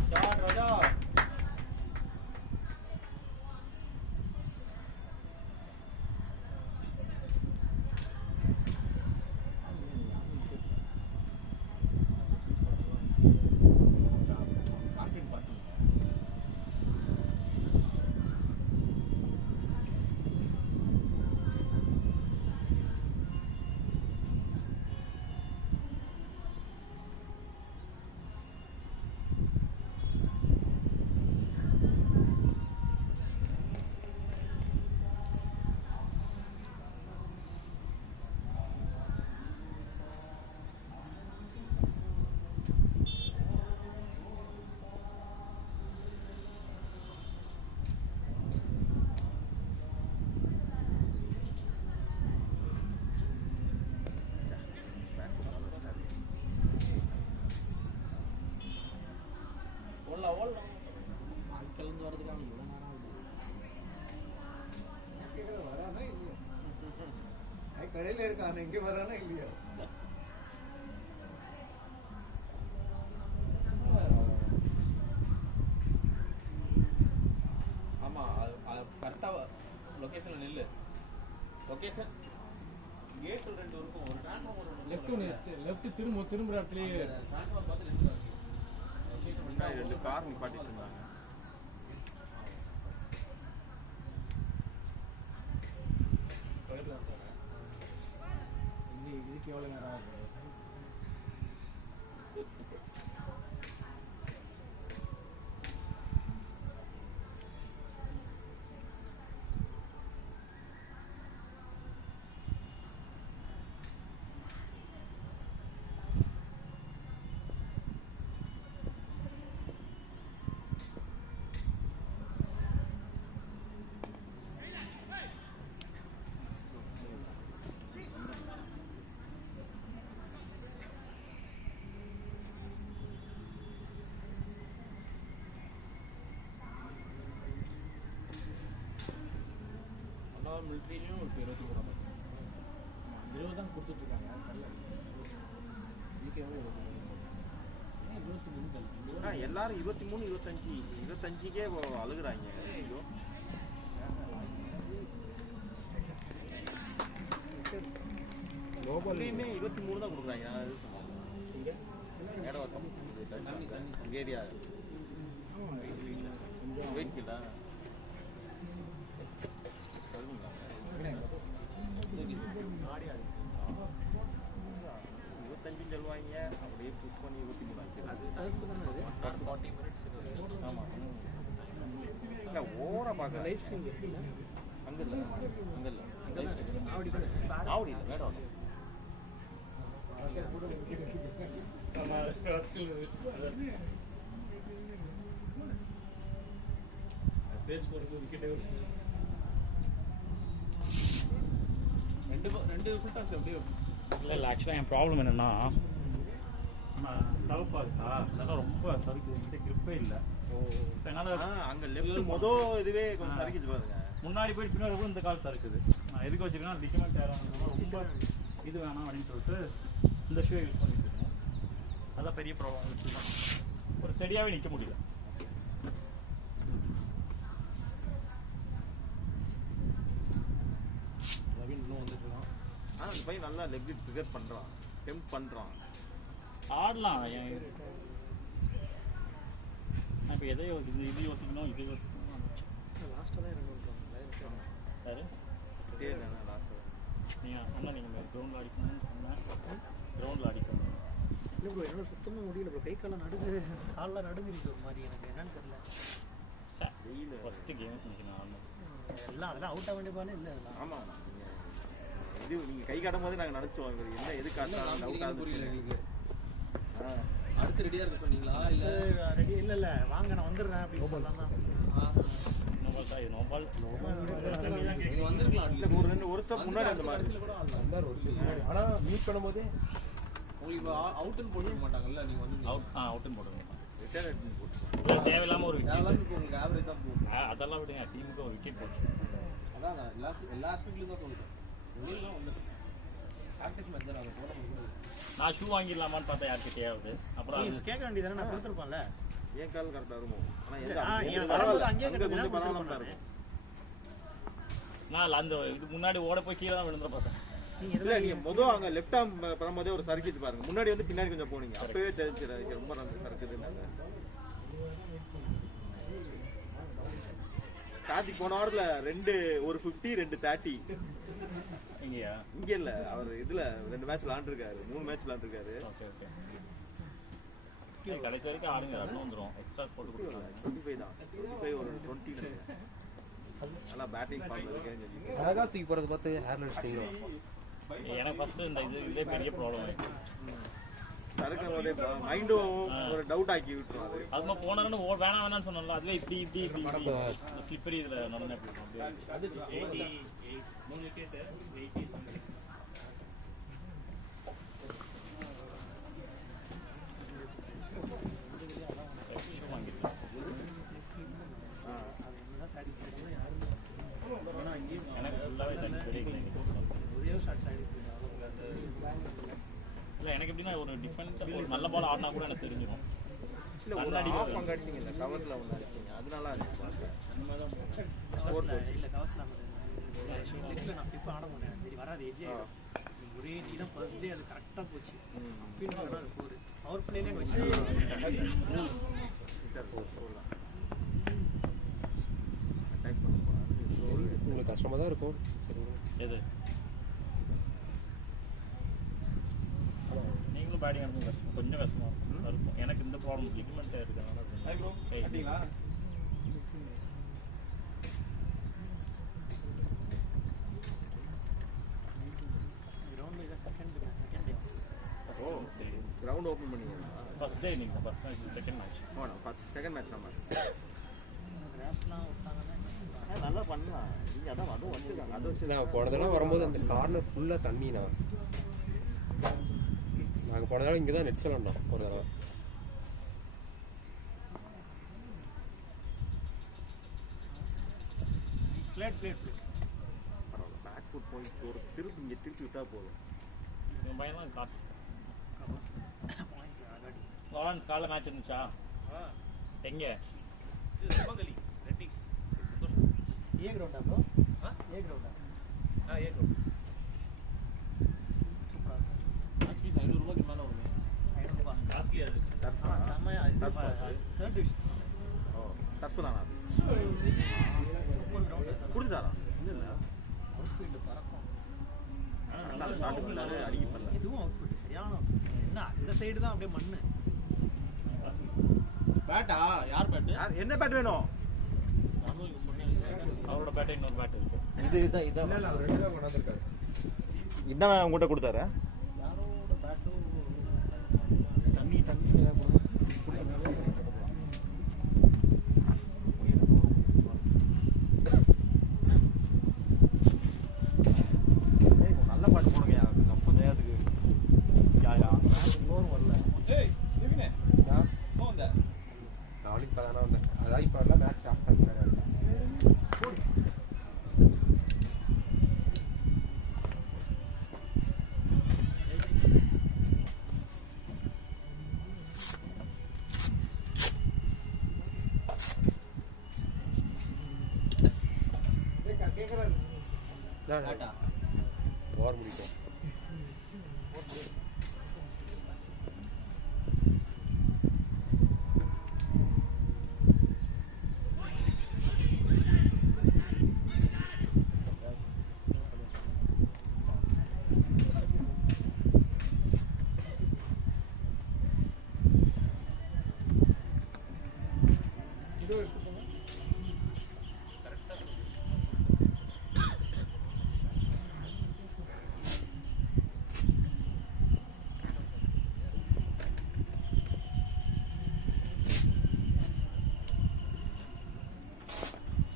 ஆட்கள் வரதுக்கான இவ்வளோ நேரம் ஆகுது. வரானா இல்லையா? கடையில் இருக்கான இங்கே வரானா இல்லையா? ஆமா கரெக்டாக லொக்கேஷனில் நில்லு. லொக்கேஷன் கேட்டில் 2 இருக்கும். ஒரு டிரான்ஸ்ஃபார்மர் லெஃப்ட் திரும்புற இடத்துலயே டிரான்ஸ்ஃபார்மர் பார்த்து 2 இருக்கு. முன்னாடி 2 கார் நிப்பாட்டிட்டு இருந்தாங்க. இதுக்கு எவ்வளோ நேரம் ஆகுது? மிலிட்ரிலையும் ஒரு 20 கொடுக்குறாங்க. 20 தான் கொடுத்துட்ருக்காங்க. இதுக்கு எவ்வளோ 23 எல்லாரும் 23 25க்கே அழுகுறாங்க. ஐயோ குளோபல்லையுமே 23 தான் கொடுக்குறாங்க. நான் எது சொன்னேன் மேடவாக்கம் உங்கள் ஏரியா வெயிட் ஃபீல்டா 25 சொல்லுவாங்க. அப்படியே புஷ் பண்ணி 23 ஆமாம் இல்லை ஓவரா பார்க்க லைவ் ஸ்ட்ரீம் இருக்குல்ல அங்கே இல்லை அங்கே இல்லை ஆவடி தானே ஆவடி இல்லை வேடம் பேஸ் போறது விக்கெட்டே ரெண்டு ஃபுல் டாஸ் அப்படியே இல்லை ஆக்சுவலாக என் ப்ராப்ளம் என்னென்னா டவுப்பாக இருக்கா அதெல்லாம் ரொம்ப சறுக்கு கிரிப்பே இல்லை என்னால் அங்கே லெஃப்ட் இதுவே கொஞ்சம் சறுக்கிச்சு பாருங்க முன்னாடி போயிட்டு பின்னாடி கூட இந்த கால் சறுக்குது நான் எதுக்கு வச்சுருக்கேன்னா லிகமெண்ட் ரொம்ப இது வேணாம் அப்படின்னு சொல்லிட்டு இந்த ஷூ யூஸ் பண்ணிட்டு இருக்கேன். அதான் பெரிய ப்ராப்ளம் வச்சுதான் ஒரு ஸ்டெடியாகவே நிற்க முடியல. ரவீன் இன்னும் வந்துட்டு இருக்கான். ஆனால் அந்த பையன் நல்லா லெக் ட்ரிகர் பண்ணுறான், டெம்ப் பண்ணுறான். ஆடலாம். நான் இப்போ எதை யோசிக்கணும், இது யோசிக்கணும், இது யோசிக்கணும். லாஸ்ட்டாக தான் இறங்க யாரு இதே தானே லாஸ்ட்டு நீங்கள் சொன்னால் நீங்கள் கிரவுண்டில் அடிக்கணும்னு சொன்னேன். கிரவுண்டில் அடிக்கணும். இல்லை ப்ரோ என்னால் சுத்தமாக முடியல ப்ரோ. கை காலம் நடுங்கு, காலெலாம் நடுங்கிருச்சு ஒரு மாதிரி. எனக்கு என்னன்னு தெரியல. ஃபஸ்ட்டு கேம் நான் ஆடணும். எல்லாம் அதெல்லாம் அவுட் ஆக வேண்டியப்பானே இல்லை அதெல்லாம். ஆமாம், இது நீங்கள் கை காட்டும் போது நாங்கள் நினச்சோம் இவர் என்ன எது காட்டாலும் அவுட் ஆகுது புரியல எங்களுக்கு. அடுத்து ரெடியாக இருக்க சொன்னீங்களா இல்லை ரெடி இல்லை வாங்க நான் வந்துடுறேன் அப்படின்னு சொல்லலாம் தான். நோபால் தான், இது நோபால். நீங்கள் வந்திருக்கலாம். இல்லை ஒரு ஸ்டெப் முன்னாடி அந்த மாதிரி கூட ஆடலாம். ஆனால் மீட் பண்ணும்போது உங்களுக்கு அவுட்டுன்னு போட்டுக்க மாட்டாங்கல்ல, நீங்கள் வந்து அவுட்டுன்னு போடுங்க. ரிட்டர்ன் போட்டு தேவையில்லாமல் ஒரு விக்கெட். உங்களுக்கு ஆவரேஜ் தான் போகும். அதெல்லாம் விடுங்க, டீமுக்கு ஒரு விக்கெட் போட்டு. அதான் எல்லா ஆஸ்பெக்ட்லையும் தான் போகுது. வெளியிலாம் வந்துட்டு ப்ராக்டிஸ் மேட்ச் தான் நாங்கள் போட முடியாது. நான் ஷூ வாங்கிடலாமான்னு பார்த்தா யாருக்கிட்டையாவது. அப்புறம் அது கேட்க வேண்டியதானே, நான் கொடுத்துருப்பேன்ல. என் கால் கரெக்டாக இருக்கும். எனக்கு ஆனால் வரும்போது அங்கேயே அங்கே கொஞ்சம் பரவாயில்லாம இருக்கும். நான் அந்த இது முன்னாடி ஓட போய் கீழே தான் விழுந்துட பார்த்தேன். இல்லை நீங்கள் மொதல் அங்கே லெஃப்ட் ஆம் பண்ணும்போதே ஒரு சறுக்கிச்சு பாருங்க. முன்னாடி வந்து பின்னாடி கொஞ்சம் போனீங்க, அப்பவே தெரிஞ்சிடும் ரொம்ப நல்ல சறுக்குதுன்னு. கார்த்திக் போன வாரத்தில் ஒரு 50 2 30. இங்கேயா? இங்கே இல்லை, அவர் இதில் 2 மேட்ச் விளாண்டுருக்காரு, 3 மேட்ச் விளாண்டுருக்காரு. Okay okay. கடைசி வரைக்கும் ஆடுங்க, ரன் வந்துடும். எக்ஸ்ட்ரா போட்டு கொடுத்துருவாங்க. 25 தான், 25 ஒரு 20. நல்லா பேட்டிங் பண்ணுறதுக்கு அழகாக தூக்கி போகிறது பார்த்து ஹேர்ல அடிச்சிட்டீங்களா? எனக்கு ஃபஸ்ட்டு இந்த இதே பெரிய ப்ராப்ளம் ஆயிடுச்சு. சறுக்கும் போதே மைண்டும் ஒரு டவுட் ஆக்கி விட்டுரும். அது அதுமா போனாருன்னு வேணாம் வேணாம்னு சொன்னல, அதுவே இப்படி இப்படி இப்படி ஸ்லிப்பரி இதில் நடந்தேன். அது 80 3 விக்கெட் 80 சம்திங். எனக்கு ஃபுல்லாகவே ஒரே ஷார்ட் சைடு. இல்லை எனக்கு எப்படின்னா ஒரு டிஃபரெண்ட் ஒரு நல்ல பால் ஆடினா கூட எனக்கு தெரிஞ்சிடும். இல்லை ஒரு ஆஃப் அங்கே அடிச்சிங்க, கவரில் ஒன்று அடிச்சிங்க, அது நல்லா இருந்துச்சு பார்த்து. இல்லை கவர்ஸில் லெக்கில் நான் ஃபிளிப் ஆட முடியாது, சரி வராது. எஜ்ஜே ஒரே டீ தான் ஃபர்ஸ்ட் டே, அது கரெக்டாக போச்சு. ஃபீல்டு வராது 4 பவர் பிளேலேயே வச்சு டைப் பண்ண போகிறாரு. உங்களுக்கு கஷ்டமாக தான் இருக்கும். எது நீங்களும் பேட்டிங் ஆடுறது கஷ்டம், கொஞ்சம் கஷ்டமாக இருக்கும். எனக்கு இந்த ப்ராப்ளம் லிகமெண்ட் இருக்கிறதுனால. அப்படிங்களா? கிரவுண்டில் இதை செகண்ட் டே ஓ சரி, கிரவுண்ட் ஓப்பன் பண்ணிங்களா? ஃபர்ஸ்ட் டே நீங்கள் first match second match. Second match நம்ம கிராஸ்லாம் விட்டாங்கன்னா நல்லா பண்ணலாம். நீங்கள் அதான் அதுவும் வச்சுருக்காங்க, அதை வச்சு நான் போன தடவை வரும்போது அந்த கார்னர் ஃபுல்லாக தண்ணி. நாங்கள் போன தடவை இங்கே தான் நெட் சொல்லணும் ஒரு தடவை. பிளேட் பரவாயில்ல, பேக் ஃபுட் போய் ஒரு திருப்பி இங்கே திருப்பி விட்டால் போதும். என் பையன்லாம் காட்டு லாரன்ஸ் காலைல மேட்ச் இருந்துச்சா? எங்கே? சிவகலி ரெட்டி ஏ கிரவுண்டா ப்ரோ? ஏ கிரவுண்டா? ஏ கிரவுண்ட். சூப்பராக இருக்கும். மேட்ச் ஃபீஸ் 500 ரூபாய்க்கு மேலே வருங்க. 500 ரூபா காஸ்ட்லியாக இருக்குது. ஆனால் செம்மையாக தேர்ட் டிவிஷன். ஓ டஃப் தானா அது? ஃபுட்பால் கிரவுண்டு கொடுத்துட்டாரா? இல்லை இல்லை, அவுட்ஃபீல்டு பறக்கும். நல்லா ஷார்ட் ஃபுல்லாக அடிக்கப்படல. இதுவும் அவுட்ஃபீல்டு சரியான அவுட்ஃபீல்டு. என்ன இந்த சைடு தான் அப்படியே மண்ணு. பேட்டா யார் பேட்டு? யார் என்ன பேட் வேணும்? நானும் அவரோட பேட்டை இன்னொரு பேட் இருக்கு. இதான் இல்லை அவர் 2 தான் கொண்டாந்துருக்காரு. இதான் உங்கள்கிட்ட கொடுத்தாரு. யாரோட பேட்டும் தண்ணி நல்ல பாட்டு போடுங்க. கொஞ்ச நேரத்துக்கு இன்னொரு வரல. நாளைக்கு இப்போ தானே வந்தேன். அதான் இப்போ எல்லாம் மேட்ச் ஸ்டார்ட் பண்ணிட்டாரு. ஓவர் முடிக்கும்.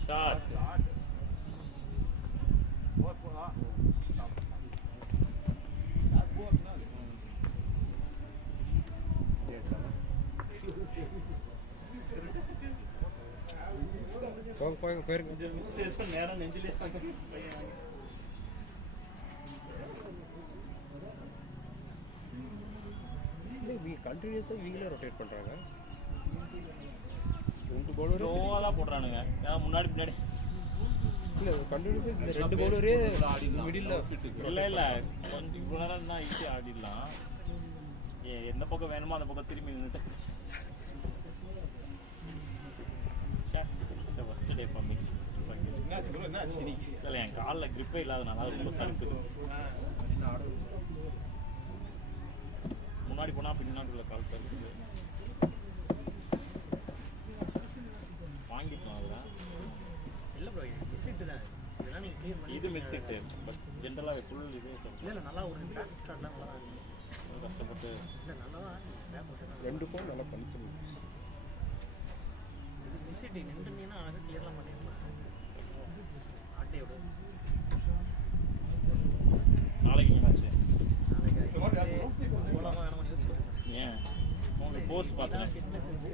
ஷாட். போயிருங்க. நேரம் நெஞ்சிலே கண்டினியூஸாக இவங்களே ரொட்டேட் பண்ணுறாங்க. 2 பவுலர் ஸ்லோவாக தான் போடுறானுங்க. ஏன்னா முன்னாடி பின்னாடி இல்லை கண்டினியூஸாக இந்த 2 பவுலரே மிடில் இல்லை இல்லை கொஞ்சம் இவ்வளோ நேரம் தான் ஈஸியாக ஆடிடலாம். எந்த பக்கம் வேணுமோ அந்த பக்கம் திரும்பி நின்றுட்டு ஃபர்ஸ்ட் டே பண்ணி இல்லை என் காலில் கிரிப்பே இல்லாதனால ரொம்ப சலுக்குது. முன்னாடி போனால் பின்னாடி உள்ள கால் சலுக்குது. வாங்கிக்கலாம் அதில் இல்லை ப்ரோ மிஸ்ஸிட்டு தான் இதெல்லாம் நீங்கள் க்ளியர் பண்ணி இது மிஸ்ஸிட்டு பட் ஜென்ரலாக ஃபுல் இது இல்லை நல்லா ஒரு பேக் ஸ்டார்ட்லாம் நல்லா தான் கஷ்டப்பட்டு இல்லை நல்லா தான் பேக் போட்டு 2 பவுல் நல்லா பண்ணிச்சு. இது மிஸ்ஸிட்டு நின்றுனீங்கன்னா அது கிளியர்லாம் பண்ணிடலாம். ஆட்டே விட நாளைக்கு மேட்ச்சு நாளைக்கு போலாமா வேணாமா யோசிச்சுட்டு ஏன் உங்களுக்கு போஸ்ட் பார்த்தேன். ஃபிட்னஸ் இருந்துச்சு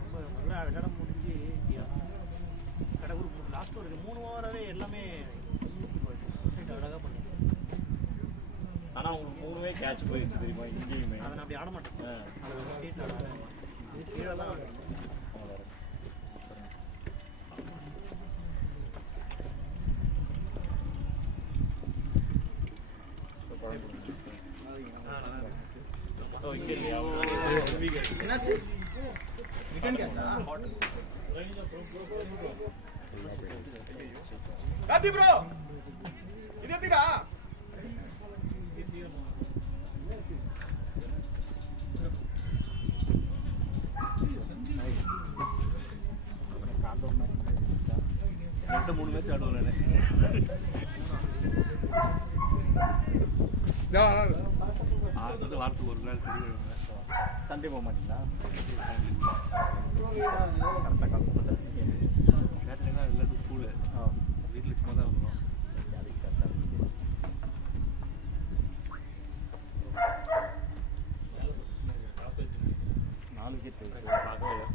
ரொம்ப நல்லா விளையாட முடிஞ்சு கடை ஒரு லாஸ்ட் ஒரு 3 ஓவராகவே எல்லாமே ஈஸி போயிடுச்சு. அழகாக பண்ணி ஆனால் உங்களுக்கு 3வே கேட்ச் போயிடுச்சு தெரியுமா இங்கேயுமே. அதை நான் அப்படி ஆட மாட்டேன். அதை ஸ்டேட்டில் ஆட மாட்டேன். கீழே தான் ஆடுவேன். என்னாச்சு ரிட்டர்ன் கேட்டா காத்தி ப்ரோ இது எதுடா ரெண்டு 3 மேட்ச் ஆடுவேன். ஆடுறது வாரத்துக்கு ஒரு நாள் சரி. சண்டே போக மாட்டீங்களா? கரெக்டாக கால் பண்ணுறேன். நேற்றுனா எல்லாத்துக்கும் ஸ்கூலு வீட்டில் சும்மா தான் இருக்கணும். அதுக்கு கரெக்டாக இருக்குது. 4 விக்கெட் போயிடுச்சு. பார்க்கவே இல்லை.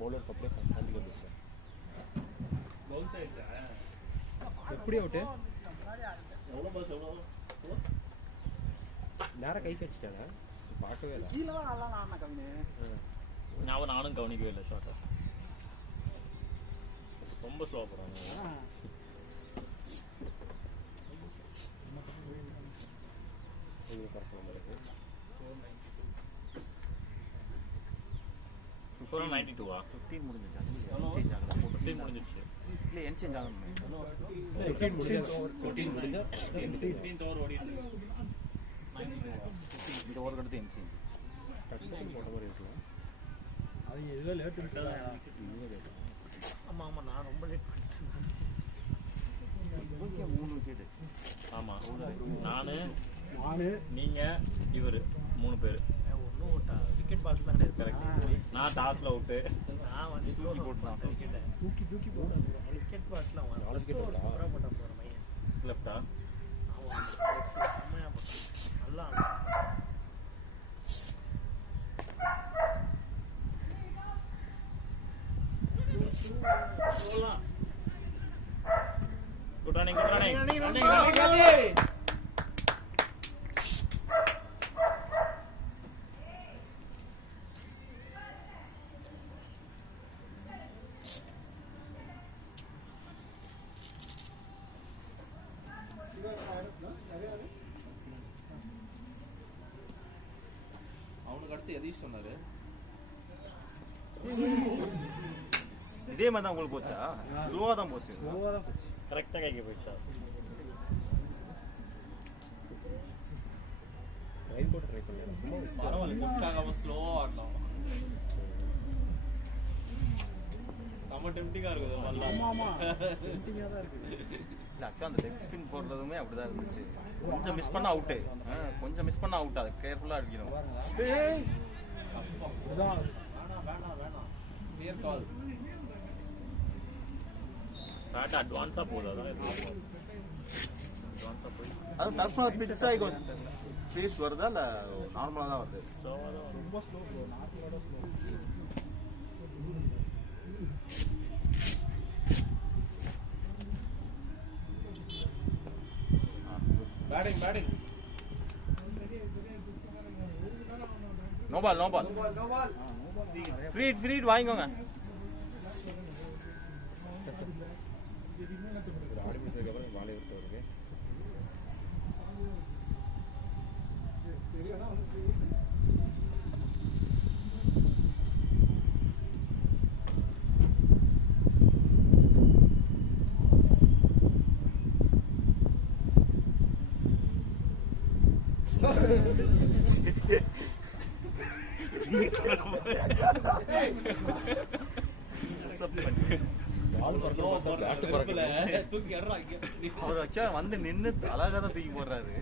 பவுலர் அப்படியே கண்டிப்பாக வந்துச்சு. எப்படி அவுட்டு எவ்வளோ பாஸ் எவ்வளோ நேராக கை வச்சுட்டாங்க. பார்க்கவே இல்லை. கீழே தான் நல்லா ஆனா கம்மி. நானும் கவனிக்கவே இல்லை ஷார்ட்டை. ரொம்ப ஸ்லோவாக போகிறாங்க. 4 92 15 முடிஞ்சிச்சு சேஞ்ச் ஆகல 15 முடிஞ்சிருச்சு இல்ல என் சேஞ்ச் ஆகணும் 14 முடிஞ்சா 15th ஓவர் ஓடிட்டு இந்த ஓவர் அடுத்து என் சேஞ்ச் போட்ட மாதிரி இருக்கலாம். அது எதுவும் லேட்டு விட்டதா ஆமாம் ஆமாம் நான் ரொம்ப லேட் பண்ணிட்டேன். 3 விக்கெட். ஆமா நானு நீங்க இவரு 3 பேர் ஒன்றும் விக்கெட் பால்ஸ்லாம் கிடையாது. கரெக்ட். நான் டாஸ்ல அவுட்டு. நான் வந்து தூக்கி போட்டு தான் விக்கெட்டை தூக்கி போட விக்கெட் பால்ஸ்லாம் சூப்பராக போட்டான் போகிற மையன். லெஃப்டா ஆமாம் செம்மையாக போட்டான் நல்லா ஆடுனான். குட் ரன்னிங் அவனுக்கு அடுத்து எதீஷ் சொன்னாரு. இதே மாதிரி தான் உங்களுக்கு போச்சா? ஸ்லோவா தான் போச்சு. கரெக்டா கைக்கு போயிடுச்சா? ரைட் போட்டு ட்ரை பண்ணலாம். பரவாயில்ல குட்காக ஸ்லோவா ஆடலாம். நம்ம டெம்டிங்கா இருக்குது நல்லா. ஆமா டெம்டிங்கா தான் இருக்குது. இல்ல ஆக்சுவலா அந்த லெக் ஸ்பின் போடுறதுமே அப்படிதான் இருந்துச்சு. கொஞ்சம் மிஸ் பண்ண அவுட். கொஞ்சம் மிஸ் பண்ண அவுட். அது கேர்ஃபுல்லா அடிக்கணும். ஏய் வேணாம் கிளியர் கால். பேட் அட்வான்ஸா போகுது. அதான் அட்வான்ஸா போய் அது தற்பா பிட்ச் ஆகி ஸ்பீஸ் வருதா இல்ல நார்மலா தான் வருது? ஸ்லோவா தான் ரொம்ப ஸ்லோ ப்ரோ. நார்மலோட slow. Batting no ball free hit வாங்கிக்கோங்க. ஒரு ஆடி முடிச்சதுக்கு அப்புறம் வாழை விட்டு வருங்க. தூக்கி அடுறாங்க. அவர் வச்சா வந்து நின்று அழகா தான் தூக்கி போடுறாரு.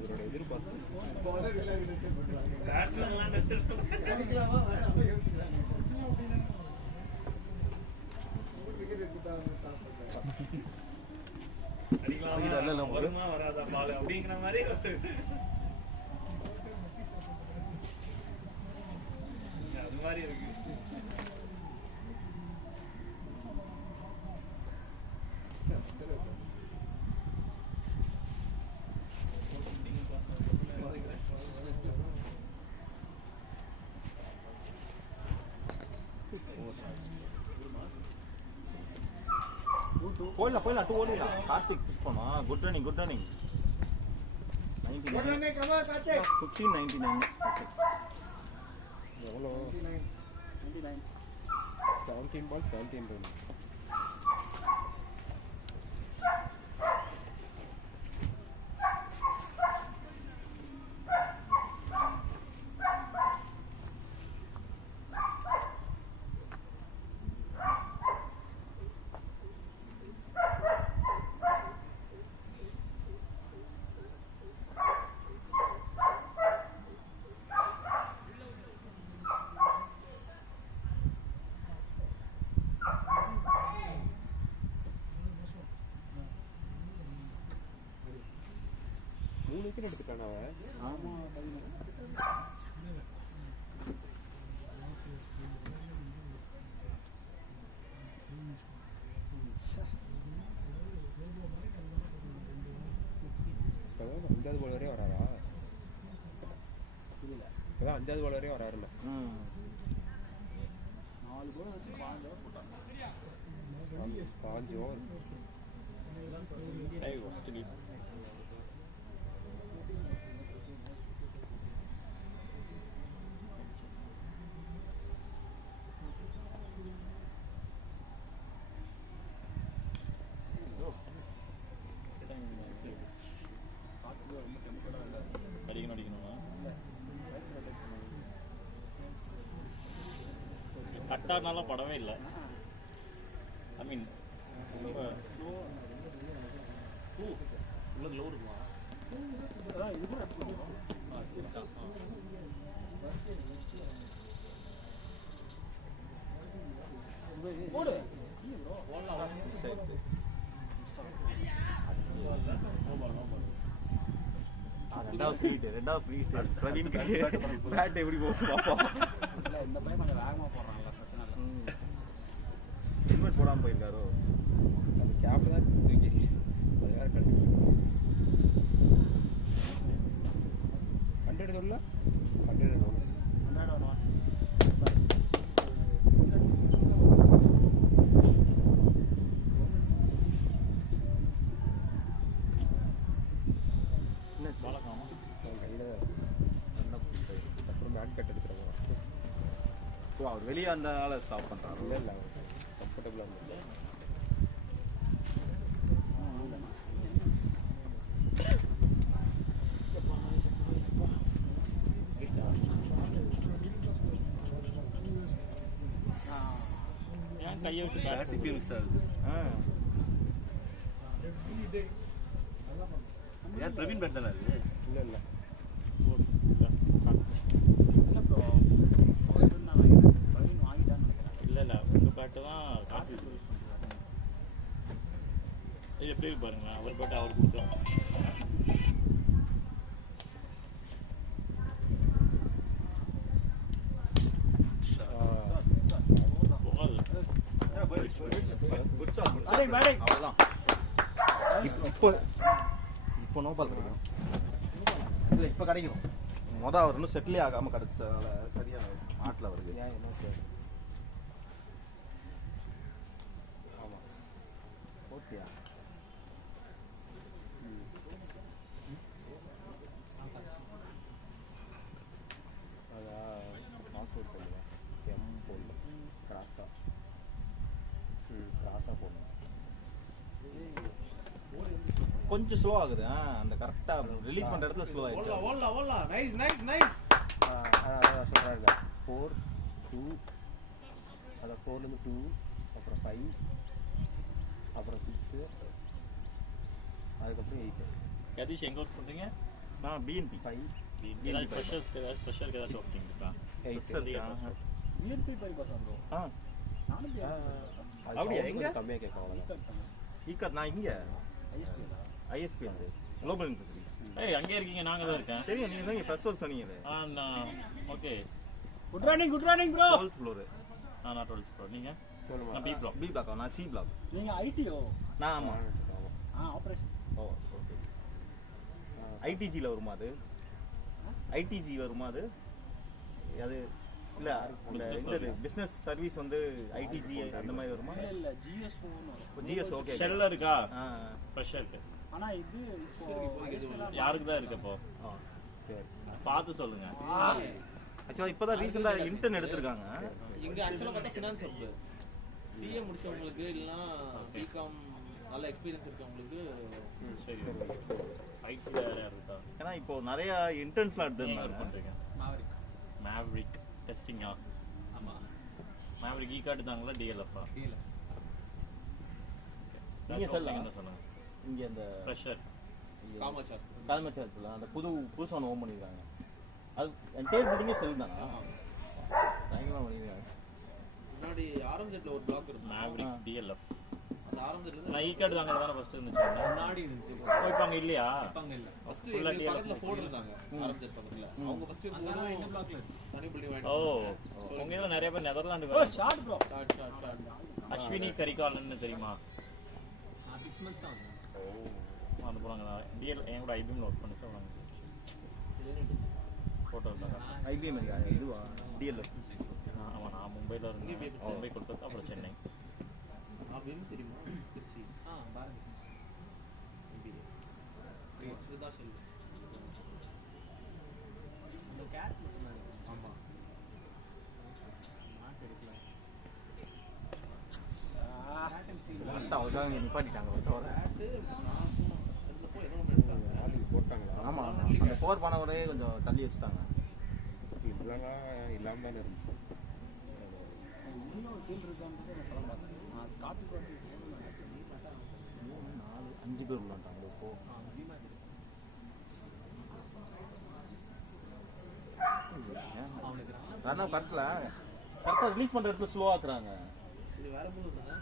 இவரோட எதிர்பார்ப்பு அடிக்கலாம் வருமா வராதா பால் அப்படிங்கிற மாதிரி அது மாதிரி இருக்கு. போயிடலாம் 2 ஓடிடலாம். கார்த்திக் புஷ் பண்ணா. Good running 15-99. எவ்வளோ 17 பால் 17 ரன். எடுத்துட்டான் அவன். ஆமா அஞ்சாவது பால் வரையும் வராரா? இப்பதான் 5வது பால் வரையும் வராருல்ல. 4 கோல் வச்சு 5 ஓவர் போட்டாங்க. 5 ஓவர். கட்டானாலும் படவே இல்லை. ஐ மீன் ரொம்ப உள்ள லோ இருக்குமா? இது கூட போடு. சரி சரி. ரெண்டாவது ஃப்ரீட் பிரவீன் பேட் எப்படி போகுது பாப்போம். இல்லை இந்த பையன் கொஞ்சம் வேகமாக போடுறாங்கல்ல, பிரச்சனை இல்லை. ஹெல்மெட் போடாமல் போயிருக்காரோ? அந்த கேப் தான் தூக்கி அது வேறு கண்டு 100 சொல்ல 100 வழக்கமா கையில் அப்புறம் பேட் கட் எடுத்துகிட்டு ஸோ அவர் வெளியே வந்தனால ஸ்டாப் பண்ணுறாரு. இல்லை இல்லை கம்ஃபர்டபுளாக இருந்தது. ஏன் கையை விட்டு பேட் இப்படி மிஸ் ஆகுது. யார் பிரவீன் பேட் தானே அது? இல்லை இல்லை இல்லை ப்ரோ, நான் நினைக்கிறேன் பிரவீன் வாங்கிட்டான்னு நினைக்கிறேன். இல்லை இல்லை உங்கள் பேட்டை தான் காப்பி யூஸ் பண்ணுறாங்க. இது எப்படி பாருங்க, அவர் பேட்டை அவர் கொடுத்தோம். அவ்வளோதான். இப்போ நோ பால் கிடைக்கும். இல்லை இப்போ கிடைக்கும். அவர் இன்னும் செட்டிலே ஆகாமல் கிடைச்சதால சரியான மாட்டில் வருது. ஏன் என்ன சார்? ஆமாம் ஓகேயா? அதான் நாக் அவுட் பண்ணுவேன். எம் போடல, கிராஸாக கிராஸாக போடணும். கொஞ்சம் ஸ்லோ ஆகுது. அந்த கரெக்டாக ரிலீஸ் பண்ணுற இடத்துல ஸ்லோ ஆயிடுச்சு. நைஸ். அதான் சொல்கிறாங்க 4 2 அதான் 4லேருந்து 2 அப்புறம் 5 அப்புறம் 6 அதுக்கப்புறம் 8. யதீஷ் எங்கே ஒர்க் பண்ணுறீங்க? நான் பிஎன்பி 5 ஏதாச்சும் ஸ்பெஷலுக்கு ஏதாச்சும் ஒர்க்கிங் இருக்கா? 8 பிஎன்பி பை பசங்க ப்ரோ. நானும் அப்படியா? எங்க? கம்மியாக கேட்கும் அவ்வளோதான். ஈக்காட் நான் இங்கே ஐஎஸ்பி வந்து குளோபல் இன்ஃபோசிட்டி. ஏய் அங்கே இருக்கீங்க, நாங்கள் தான் இருக்கேன். தெரியும், நீங்கள் சொன்னீங்க ஃபர்ஸ்ட் ஃப்ளோர் சொன்னீங்க. Okay. Good running bro. 12th floor. நான் 12th ஃப்ளோர். நீங்கள்? சொல்லுமா? நான் பி பிளாக். B block. நான் சி பிளாக். நீங்கள் ஐடிஓ? நான் ஆமாம். ஆப்ரேஷன். ஓ ஓகே. ஐடிஜியில் வருமா அது? ஐடிஜி வருமா அது? அது இல்லை இந்த பிஸ்னஸ் சர்வீஸ் வந்து ஐடிஜி அந்த மாதிரி வருமா? இல்லை ஜிஎஸ்ஓன்னு வரும். GS okay. ஷெல்ல இருக்கா? ஃப்ரெஷ்ஷாக இருக்கு. ஆனால் இது இப்போ யாருக்கு தான் இருக்கு இப்போ? சரி பார்த்து சொல்லுங்க. ஆக்சுவலாக இப்போ தான் ரீசெண்டாக இன்டர்ன் எடுத்திருக்காங்க. இங்க ஆக்சுவலா பார்த்தா ஃபினான்ஸ் ஒர்க். சிஏ முடிச்சவங்களுக்கு இல்லனா பிகாம் நல்ல எக்ஸ்பீரியன்ஸ் இருக்கவங்களுக்கு சரி. ஐடி யார் இருக்கா? ஏன்னா இப்போ நிறைய இன்டர்ன்ஸ்லாம் ஒர்க் எடுத்துருந்தாங்க. பண்ணுறீங்க? மேவரிக் டெஸ்டிங்கா? ஆமா. மேவரிக் ஈ காட்டுதாங்களா டிஎல்எஃப்பா? டிஎல்எஃப். நீங்க சொல்லலாம். என்ன சொன்னாங்க? இங்கே அந்த ஃப்ரெஷர் கால்மச்சாரத்தில் அந்த புதுசாக ஒன்று ஓன் பண்ணியிருக்காங்க. அது என்டையர் பில்டிங்கே செல் தானா? பயங்கரமாக பண்ணியிருக்காங்க. முன்னாடி ஆரஞ்செட்ல ஒரு பிளாக் இருக்கு. Maverick DLF. அந்த ஆரஞ்செட்ல நான் ஈ காட்டுதாங்க தானே ஃபர்ஸ்ட் இருந்துச்சு. முன்னாடி இருந்துச்சு. இப்போ அங்கே இல்லையா? அங்க இல்ல. ஃபர்ஸ்ட் Full ஆ பக்கத்துல ஃபோர்ட் இருந்தாங்க. ஆரஞ்செட் பக்கத்துல. அவங்க ஃபர்ஸ்ட் போறோம் என்ன பிளாக்ல இருக்கு. தனி பில்டிங் ஓ உங்க இதில் நிறைய பேர் Netherland short bro. Short. Ashwini கரிகாலன்னு தெரியுமா? 6 months தான். அந்த போகிறாங்க. டிஎல் என் கூட ஐபிஎம்ல ஒர்க் பண்ணிட்டு வராங்க. ஃபோட்டோ இருந்தாங்க. ஐபிஎம் இருக்கா? இதுவா? டிஎல்எஃப். ஆமாம், நான் மும்பையில் இருந்தேன். மும்பை கொல்கத்தா அப்புறம் சென்னை. அப்படின்னு தெரியுமா? திருச்சி. பாரதி. ஸ்ரீதா செல்வி. அந்த கேட் மட்டும் தான். ஆமா. மார்க் எடுக்கல. கரெக்டாக அவருக்காக இங்கே நிப்பாட்டிட்டாங்க. ஆளுக்கு போட்டாங்களா? ஆமாம் அந்த 4 பண்ணவரே கொஞ்சம் தள்ளி வச்சுட்டாங்க. இப்படிலாம் இல்லாமல் தானே இருந்துச்சு. ஒரு ஃபீல்டு இருக்கான்றது நான் சொல்ல மாட்டேன். நான் காப்பி பார்த்து 3, 4, 5 பேர் உள்ளாண்டாங்க இப்போ. ரன் அப் கட்டல, கரெக்டாக ரிலீஸ் பண்ணுற இடத்துல ஸ்லோ ஆக்குறாங்க. இது வேற போல் தானே.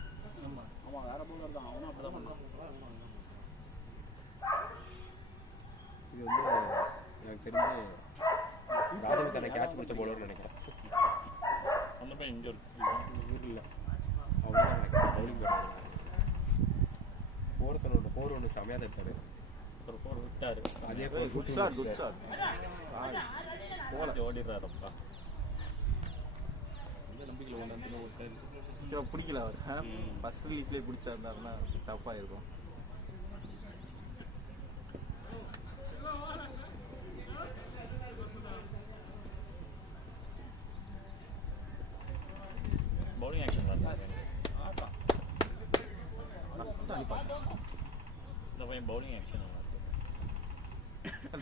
ஆமாம் வேற பவுலர் தான், அவனும் அப்படி தான் பண்ணுறான். இது வந்து எனக்கு தெரிஞ்சு ராஜன் தன்னை கேட்ச் பிடிச்ச போலன்னு நினைக்கிறேன். அந்த பையன் இன்ஜர் ஊரில் அவர் தான் நினைக்கிறேன் பவுலிங் பண்ணுறாங்க. 4 ஒன்று செமையாக எடுத்தாரு. ஒரு 4 விட்டாரு. அதே குட் ஷாட், குட் ஷாட். போல ஓடிடுறாருப்பா. அந்த நம்பிக்கையில் ஒன்று விட்டாரு. பிடிக்கல அவர். ஃபர்ஸ்ட் ரிலீஸ்லேயே பிடிச்சா இருந்தாருன்னா டஃப்பாக இருக்கும். பவுலிங் ஆக்ஷன் வரல. இந்த பையன் பவுலிங் ஆக்ஷன்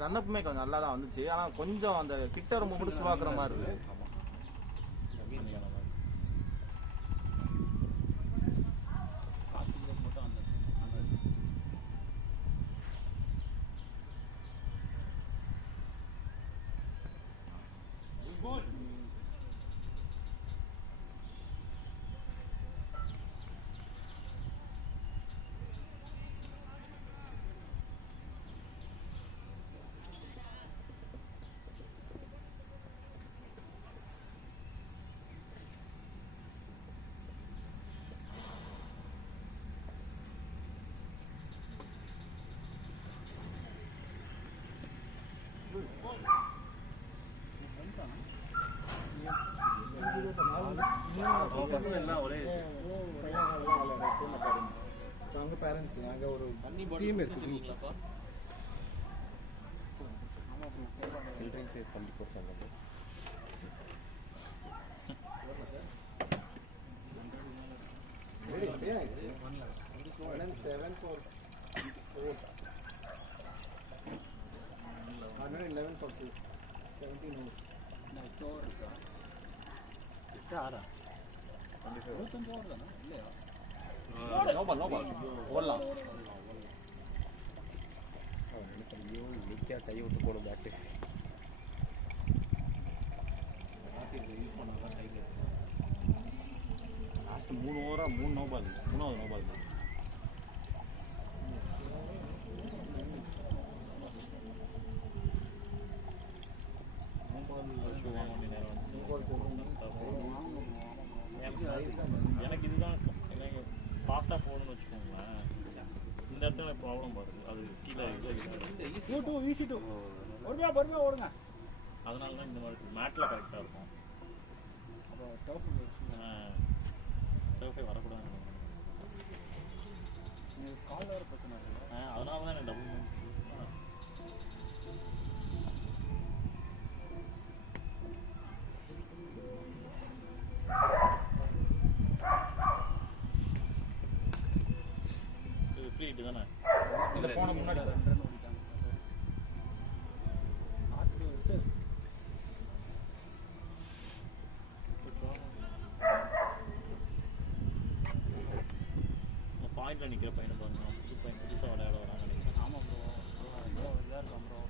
ரன்னப்புமே கொஞ்சம் நல்லா தான் வந்துச்சு. ஆனால் கொஞ்சம் அந்த கிட்ட ரொம்ப கூட ஸ்லோவாக்குற மாதிரி இருக்கு. அவங்க பேரண்ட்ஸ் நாங்கள் ஒரு தண்ணி டீம் பாட்டில் எடுத்துருக்கீங்களாப்பா? சில்ட்ரன்ஸ் 24 சங்கம். பே ஆயிடுச்சு 7 for 4, 111 for 4, 17 hours. ஓடலாம். ஐயோ இன்னைக்கா கை விட்டு போகணும் பேட்டு. லாஸ்ட் 3 ஓவரா 3 நோ பால், 3வது நோ பால். எனக்கு இதுதான் எனக்கு ஃபாஸ்ட்டாக போகணும்னு வச்சுக்கோங்களேன். இந்த இடத்துல ப்ராப்ளம் வருது. அது கீழே ஈஸி டூ பொறுமையாக ஓடுங்க. அதனால தான் இந்த மாதிரி மேட்டில் கரெக்டாக இருக்கும். அப்புறம் டர்ஃபே வரக்கூடாது. கால் வேறு பிரச்சனை இல்லை. அதனால தான் எனக்கு டபுள் ஃப்ரீ ஹிட் தானே. இல்லை போன முன்னாடி பாயிண்ட்ல நிற்கிற பையனை பாருங்க. புது பையன் புதுசாக விளையாட வரான்னு நினைக்கிறேன். ஆமாம் ப்ரோ இதாக இருக்கான் ப்ரோ.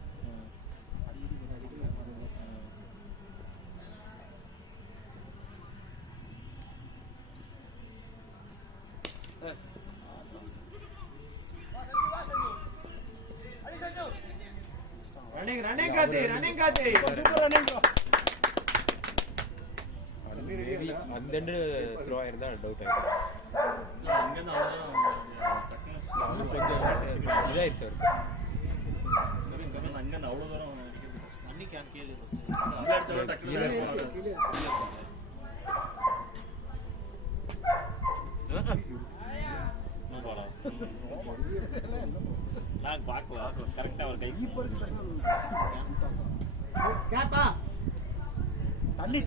ரன்னிங் காத்தி சூப்பர் ரன்னிங் ப்ரோ. அந்த ரெண்டு த்ரோ ஆயிருந்தா டவுட் ஆயிடும். அங்கேருந்து அவ்வளோதான் கொஞ்சம் இதாயிருச்சு அவருக்கு. அங்கேருந்து அவ்வளோ தூரம் அடிக்கிறது கஷ்டம். அன்னைக்கு கேளு அங்கே அடிச்சாலும் டக்குனு நான் பார்க்கல கரெக்டாக ஒரு கை கேப்பா தண்ணி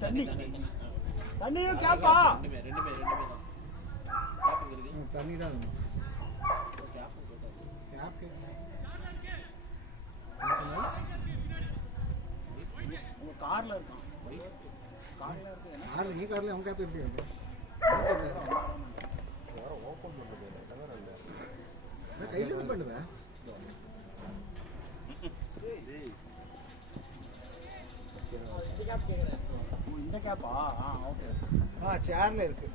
தண்ணியும் கேப்பா. ரெண்டுமே தண்ணி தான் உங்க கார்ல இருக்கான். கார்ல இருக்கு. கார்ல அவங்க கேப் எப்படி இருக்கு? யாரும் ஓப்பன் பண்ணுறது இல்லை இதான் ரெண்டு நான் கையில இருந்து பண்ணுவேன். இந்த கேப்பா ஓகே சேர்ல இருக்கு.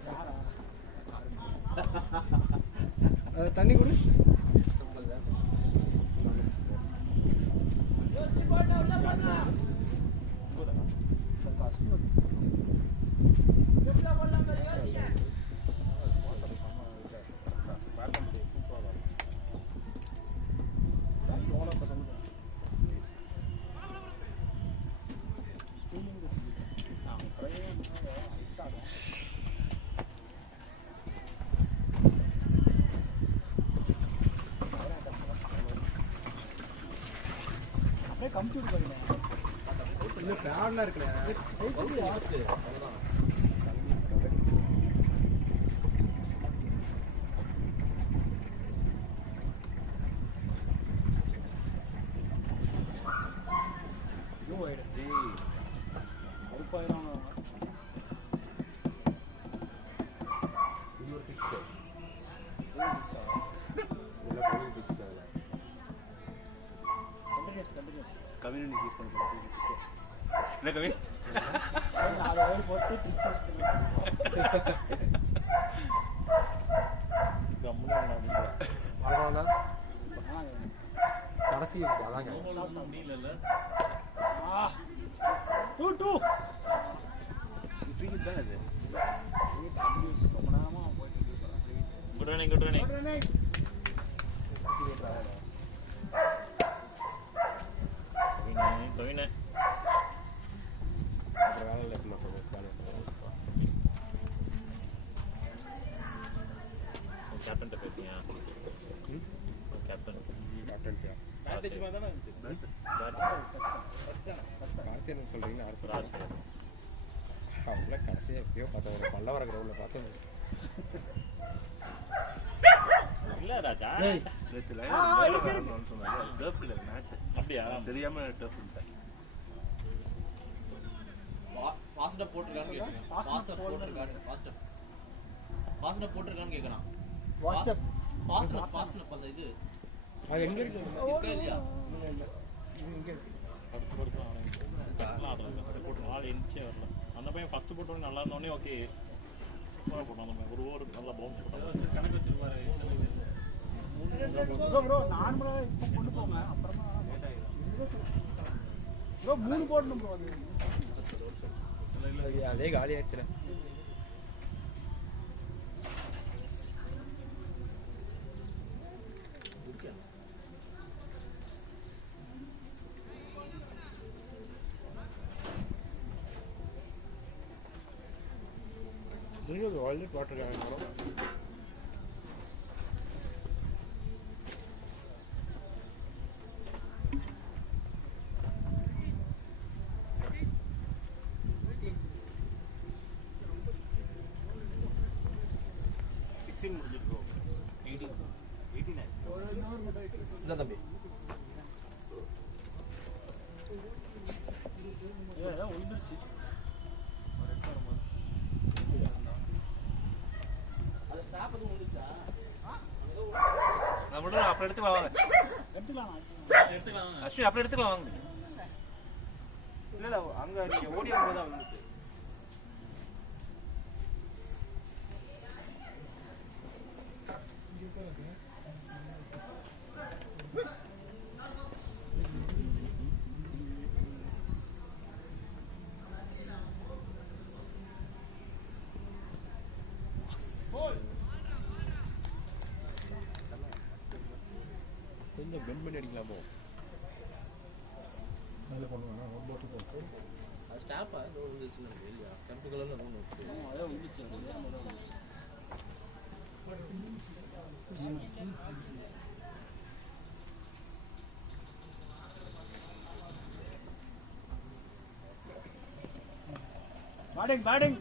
அது தண்ணி கொடு. கம்ப்யூட்டர் பண்ணுங்க இன்னும் பேடெலாம் இருக்குல்ல. இது ஒரு பிக்ஸு இதெல்லாம் கோவில் பிக்ஸ் அதில் கண்டினியூஸ் கம்யூனிட்டி யூஸ் பண்ணுறோம் என்ன கவி அதை போட்டு ட்ரிக்ஸ் யூஸ் பண்ணி அதான் கடைசி அதாங்க முடியல டூ டூ ஃப்ரீ தான் அது ரொம்ப நேரமாக போயிட்டு குட் ரன்னிங் குட் ரன்னிங் கவினே அப்புறம் வேலை இல்லை என்ன கேப்டன் பேசியா கேப்டன் கேப்டன் கார்த்தியன் சொல்கிறீங்கன்னு அரசு அப்படின்னா கடைசியாக எப்பயோ பார்த்தோம் ஒரு பல்லவர கிரௌண்டில் பார்த்தோம் இல்ல ராஜா டர்ஃப் இல்ல மேட் அப்படியா தெரியாம டர்ஃப் இல்ல பாஸ்டா போட்டுருக்கான்னு கேக்குறேன். பாஸ்டா போட்டுருக்கான்னு பாஸ்டா போட்டுருக்கான்னு கேக்குறான். வாட்ஸ்அப் பாஸ்டா அந்த இது அது எங்கே இருக்கு இருக்கா இல்லையா? இது இங்கே இருக்கு. ஆள் எந்திரிச்சே வரல. அந்த பையன் ஃபர்ஸ்ட் போட்டோன்னே நல்லா இருந்தோடனே ஓகே போட்டோம். அந்த ஒரு ஓவர் நல்லா பவுன்ஸ் போட்டோம். கணக்கு வச்சிருப்பாரு. ப்ரோ நார்மலாக இப்போ கொண்டு போங்க அப்புறமா ப்ரோ 3 போடணும் ப்ரோ அது அதே காலி ஆயிடுச்சுல நீங்கள் ஆல்ரெடி போட்டிருக்காங்க முடிஞ்சிருக்கோம் 89 இல்ல தம்பி ஒழிஞ்சிருச்சு அது ஸ்டாப் எதுவும் வந்துச்சா? நான் மட்டும் அப்புறம் எடுத்துக்கலாம் வாங்க எடுத்துக்கலாம். அஸ்வின் அப்புறம் எடுத்துக்கலாம் வாங்க இல்லை அங்கே நீங்கள் ஓடி வரும்போது தான் வந்துச்சு கொஞ்சம் பெண்ட் பண்ணி அடிக்கலாமோ அதில் பண்ணுவாங்க ஒரு போட்டு போட்டு அது ஸ்டாப்பா ஏதோ வந்துச்சுன்னு இல்லையா? கருப்பு கலர்ல ஒன்று இருக்கு. அதான் ஒழிஞ்சிச்சு பேட்டிங்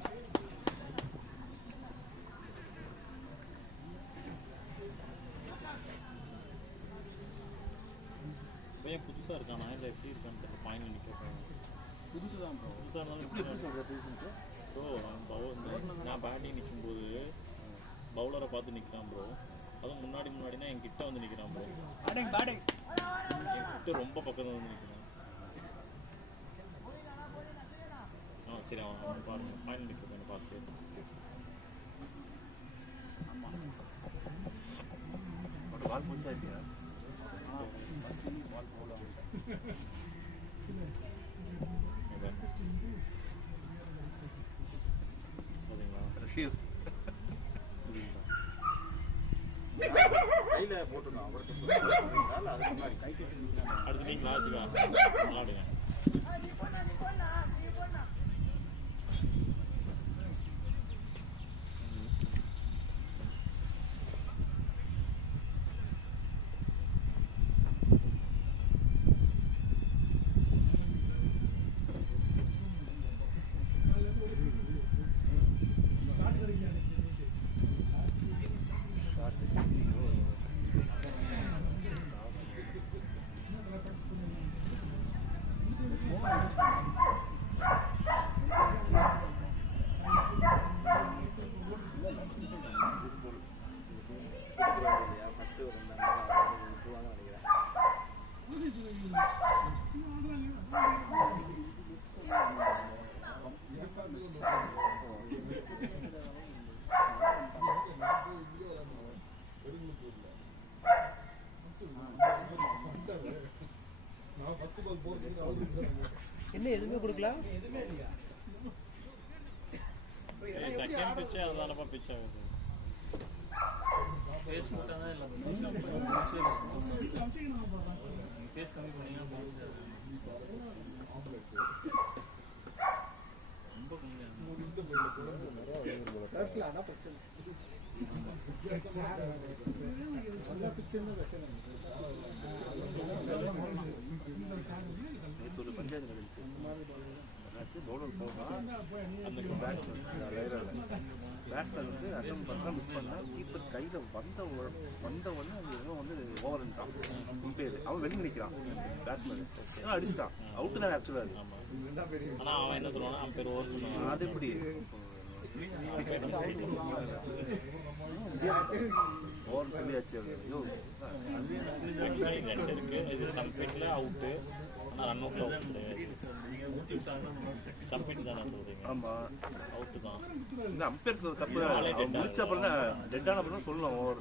பையன் புதுசா இருக்கான். நான் இல்லை எப்படி இருக்கான்னு தெரியல. ஃபைனல் நிற்க புதுசு தான் ப்ரோ புதுசாக இருந்தாலும் எப்படி சொல்ற புதுசு ப்ரோ நான் பேட்டிங் நிற்கும்போது பவுலரை பார்த்து நிற்கிறான் ப்ரோ. அதுவும் முன்னாடினா என் கிட்ட வந்து நிற்கிறான் ப்ரோ. என் கிட்ட ரொம்ப பக்கத்தில் வந்து நிற்கிறான். சரி அவன் பாருங்க ஃபைனல் நிற்கிறேன் பார்த்து. பால் போச்சா இருக்கியா கையில போட்டுருந்தோம் அவர்கிட்ட சொல்லுங்க. அதுக்கு முன்னாடி கை கட்டி அடுத்து நீங்கள் லாஸ்ட்டுக்கா விளாடுங்க. ஃபர்ஸ்ட் ஒரு 2 நாள் விட்டுருவாங்க நினைக்கிறேன். என்ன எதுவுமே கொடுக்கல? செகண்ட் பிச்சே அதுதானப்பா பிச் ஆகுது. ஃபேஸ் மட்டும் தான் இல்லை ஃபேஸ் கம்மி பண்ணிங்கன்னா ரொம்ப நேற்று ஒரு பஞ்சாயத்து நடந்துச்சு. பவுலர் போடுறான், அந்த பேட்ஸ்மேன் வந்து அட்டம் பண்ணுறான், மிஸ் பண்ணால் கீப்பர் கையில் வந்த உடனே அந்த இவன் வந்து ஓவர்ட்டான் பேர். அவன் வெளியே நிற்கிறான் பேட்ஸ்மேன், அடிச்சிட்டான். அவுட்டு தான் ஆக்சுவலாக அது. ஆனால் அவன் என்ன சொல்லுவானா அவன் பேர் ஓவர் பண்ணுவான். அது எப்படி ஓவர் சொல்லியாச்சு. ஐயோ ரெண்டு இருக்கு. இது ஸ்டம்பிட்ல அவுட்டு, ஆனால் ரன் அவுட்ல அவுட் கிடையாது. ஸ்டம்பிட் தான் நான் சொல்றீங்க. ஆமாம் அவுட்டு தான். இந்த அம்பேர் தப்பு. முடிச்ச அப்புறம் டெட்டான அப்புறம் சொல்லலாம் ஓவர்.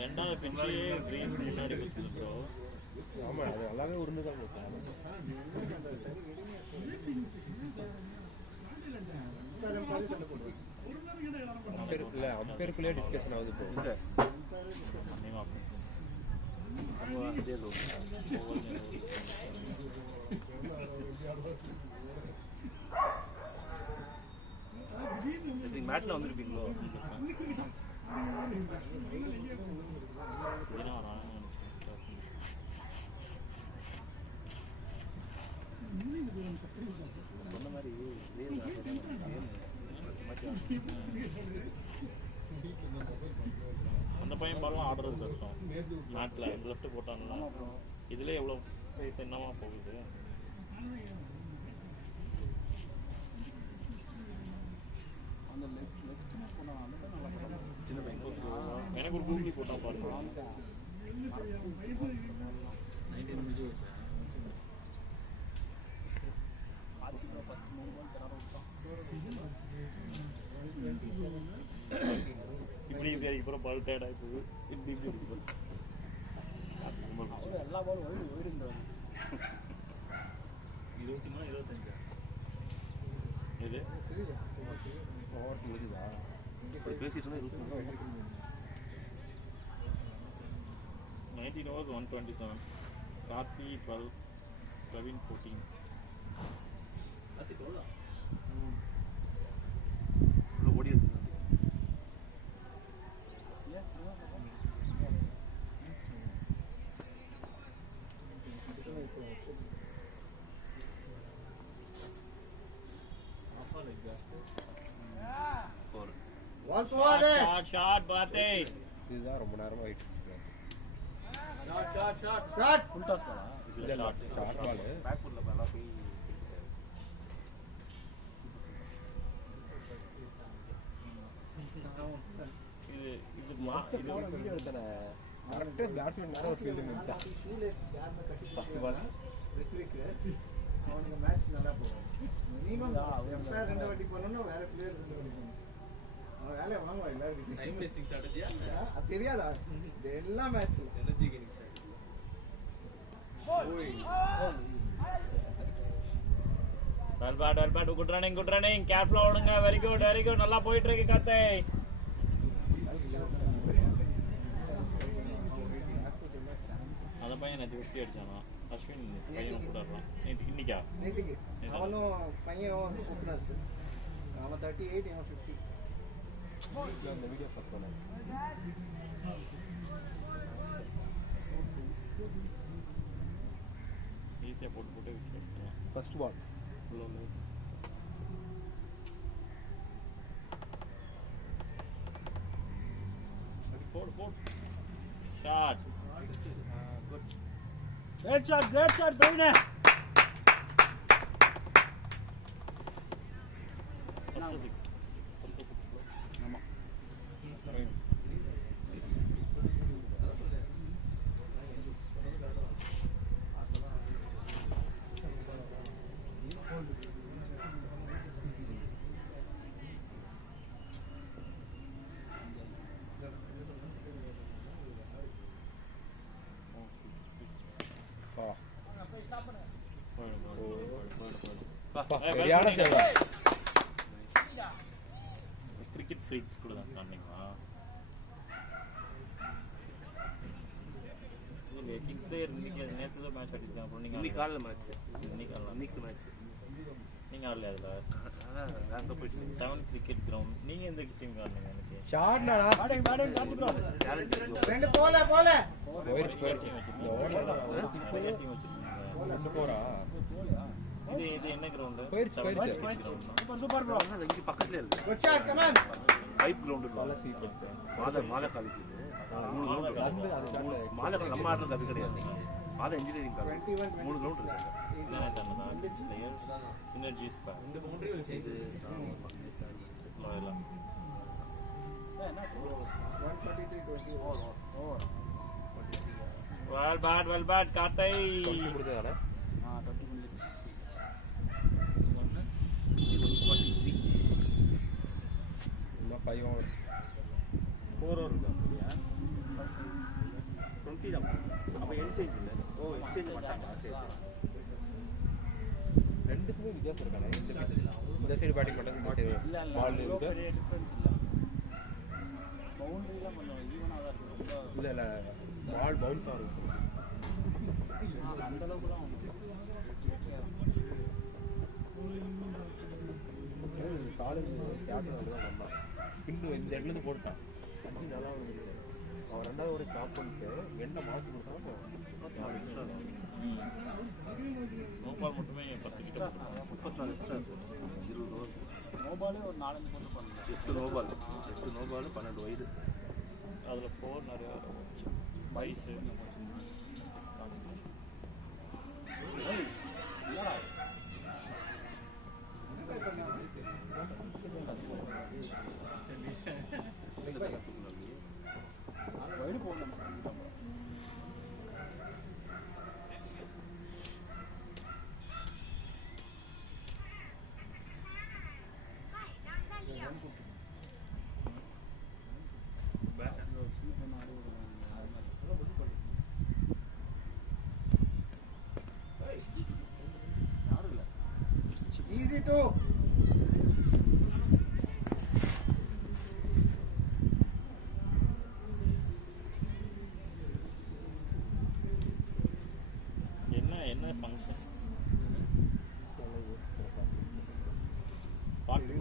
ரெண்டாவது பிச்சே கிரீன் முன்னாடி கொடுத்தது ப்ரோ. ஆமாம், அது எல்லாமே உருந்து தான் கொடுத்தாங்க. அம்பேருக்குள்ளே டிஸ்கஷன் ஆகுது இப்போ. இந்த மேட்ல வந்துருப்பீங்களோ? சொன்ன மாதிரி அந்த பையன் பாலும் ஆடுறது கஷ்டம். மேட்ல லெஃப்ட் போட்டாங்கன்னா இதுல எவ்வளோ பிரைஸ் என்னமா போகுது. எனக்கு ஒரு கூகுளி போட்டா பாருங்க. 19 முடிஞ்சு வச்சா இப்படி அப்புறம் பால் டயர்ட் ஆகி போகுது. இப்படி இருக்கு எல்லா பாலும் ஓடிருந்தாரு. 23 25 இது ஓவர்ஸ் முடியுதா? இப்படி பேசிட்டு இருந்தா 19 overs 127. கார்த்தி 12, பிரவீன் 14. அது கோலா ஓடி இருக்கு. ஷாட் பாத்தே. இதுதான் ரொம்ப நேரமா ஆயிட்டு இருக்கு. ஷாட் ஃபுல் டாஸ் பாலா? இல்ல ஷார்ட் பால் பேக் ஃபுட்ல பாலா போய் வீடியோ எடுத்தானே கரெக்டாக பேட்ஸ்மேன் மேலே ஒரு ஃபீல்டு நின்றுட்டான். ஃபர்ஸ்ட் பால் அவனுக்கு மேட்ச் நல்லா போகும். மினிமம் எப்போ 2 வாட்டி பண்ணணும், வேற பிளேயர் 2 வாட்டி பண்ணணும். அவன் வேலையை வாங்குவான் எல்லாருக்கும். டைம் வேஸ்டிங் ஸ்ட்ராட்டஜியா அது தெரியாதா? இது எல்லா மேட்ச்சும் energy gaining strategy. well bad, good running, careful ஓடுங்க, very good, நல்லா போயிட்டு இருக்கு கார்த்தை. அந்த பையன் நேற்று 50 அடிச்சானா, அஸ்வின் பையன் கூட இன்னைக்கா நேற்றுக்கு அவனும் பையன் ஓப்பனர்ஸ். அவன் 38, இவன் 50. அந்த வீடியோ பார்த்தோன்னே ஈஸியாக போட்டு விக்கெட் எடுத்துக்கலாம். ஃபர்ஸ்ட் பால் போடு shot great shot Bhavina. First six. ஆமா சரியான சேவை. கிரிக்கெட் ஃப்ரீக்ஸ் கூட தான் காமிங்களா? இல்லை கிங்ஸ்லேயர் இன்னைக்கு நேற்று தான் மேட்ச் ஆடிருக்காங்க. அப்புறம் நீங்கள் இன்னைக்கு காலைல மேட்ச், இன்னைக்கு மேட்ச் நீங்கள் ஆடல அதில்? அதான் அங்கே போயிட்டு 7 கிரிக்கெட் கிரவுண்ட். நீங்கள் எந்த டீம் ஆடுனீங்க? எனக்கு ஷாட்னா சேலஞ்ச் போல போயிருச்சு டீம் வச்சுருக்கீங்க. டீம் வச்சுருக்கீங்க. போறா இது என்ன கிரவுண்டு? போயிருச்சு சூப்பர் ப்ரோ. இங்கே பக்கத்துலேயே இருக்கு. Good shot, come on. Pipe ground Mata college இது. மாதா நம்ம ஆடுறது அது கிடையாது. மாதா இன்ஜினியரிங் காலேஜ் 3 கிரவுண்ட் இருக்கு. சினர்ஜிஸ் இந்த பவுண்டரி இது எல்லாம் 143-20 ஓவர். well bad கார்த்தை. கொடுத்ததானே 143. இன்னும் 5 ஓவர்ஸ் 4 ஓவர் இருக்கா? 20 தான். அப்போ எக்ஸ்சேஞ்ச் இல்லை. ஓ எக்ஸ்சேஞ்ச் மாட்டாங்க. சரி ரெண்டுக்குமே வித்தியாசம் இருக்கானே. இந்த சைடு பேட்டிங் பண்ணுறது, இந்த சைடு பால் இருக்கு. டிஃபரன்ஸ் இல்லை. பவுண்டரிலாம் கொஞ்சம் ஈவனாக தான் இருக்கும். இல்லை பால் பவுன்ஸ் ஆகும். அந்த அளவுக்குலாம் காலேஜ் கேப்டன் வந்து நம்ம ஸ்பின் இந்த இடத்துலேருந்து போட்டான். அப்படி நல்லா இருந்துச்சு. அவன் 2வது ஒரு ஸ்டாப் பண்ணிட்டு என்ன மாற்றி கொடுத்தாலும் நோபால் மட்டுமே 10 எக்ஸ்ட்ரா 34 எக்ஸ்ட்ரா 20 ஓவர். நோபாலே ஒரு 4-5 போட்டு பண்ணலாம். 8 நோபால் 12 வைடு. அதில் 4 நிறையா வயசு வைடு போடணும். Easy too. என்ன ஃபங்க்ஷன்? பாட்டு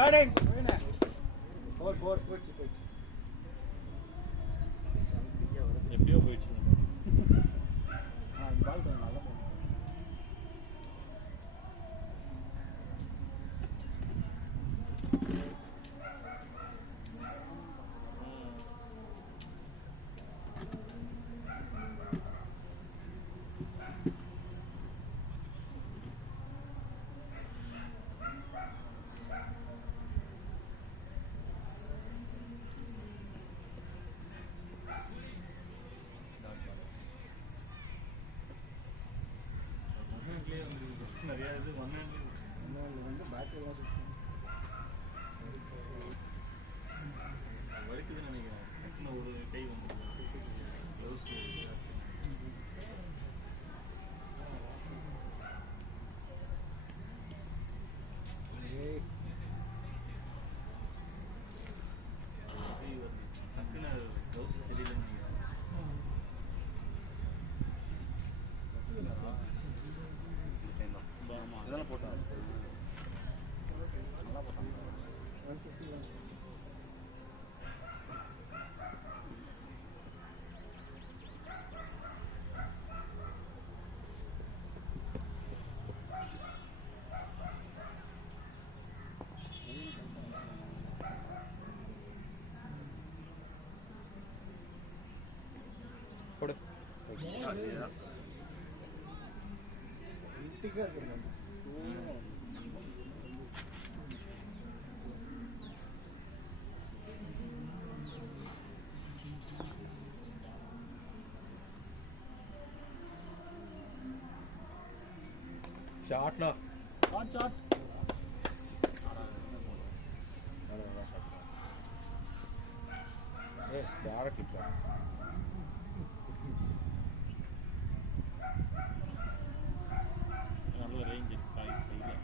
Batting. 4. எப்படியோ போயிடுச்சு பால் கொஞ்சம் நல்லா போகும். நிறைய இது வந்து பேட்டரிலாம் வலிக்குதுன்னு நினைக்கிறேன். டக்குன்னு ஒரு கை வந்து க்ளவுஸ் டக்குன்னு க்ளவுஸ் சரியில்லைன்னு நினைக்கிறேன். இதெல்லாம் போட்டான் நல்லா போட்டான். போடு. வீட்டுக்கா இருக்கு. ஷாட்னா ஷாட் டேரக்ட் இப்போ நல்ல ரேஞ்ச் கையில்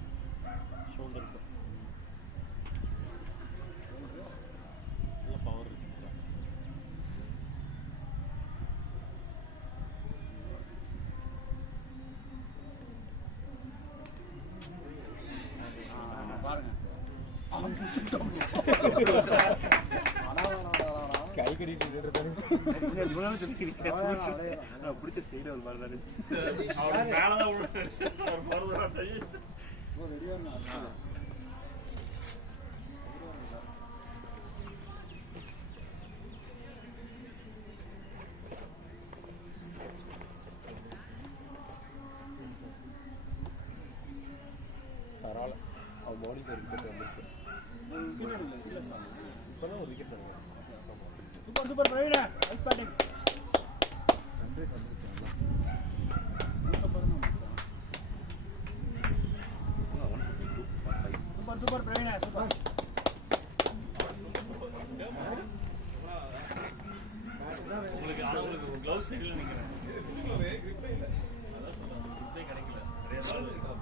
ஷோல்டர் நல்ல பவர் இருக்கு. பாருங்க கை கட்டிட்டு பிடிச்ச ஸ்டைல ஒரு மாதிரி தான் அவர் மேலதான் விழுந்து பரவாயில்ல. அவன் பவுலிங் ஒரு விக்கெட் வந்துருச்சு. இப்போதான் ஒரு விக்கெட் வந்துருக்கு. Super super Praveena nice batting. Super super Praveena super. உங்களுக்கு ஆளுங்களுக்கு க்ளவுஸ் சரியில்லை நினைக்கிறேன். அதான் சொல்றேன், கிரிப்பே கிடைக்கல. நிறைய நாள் இருக்கா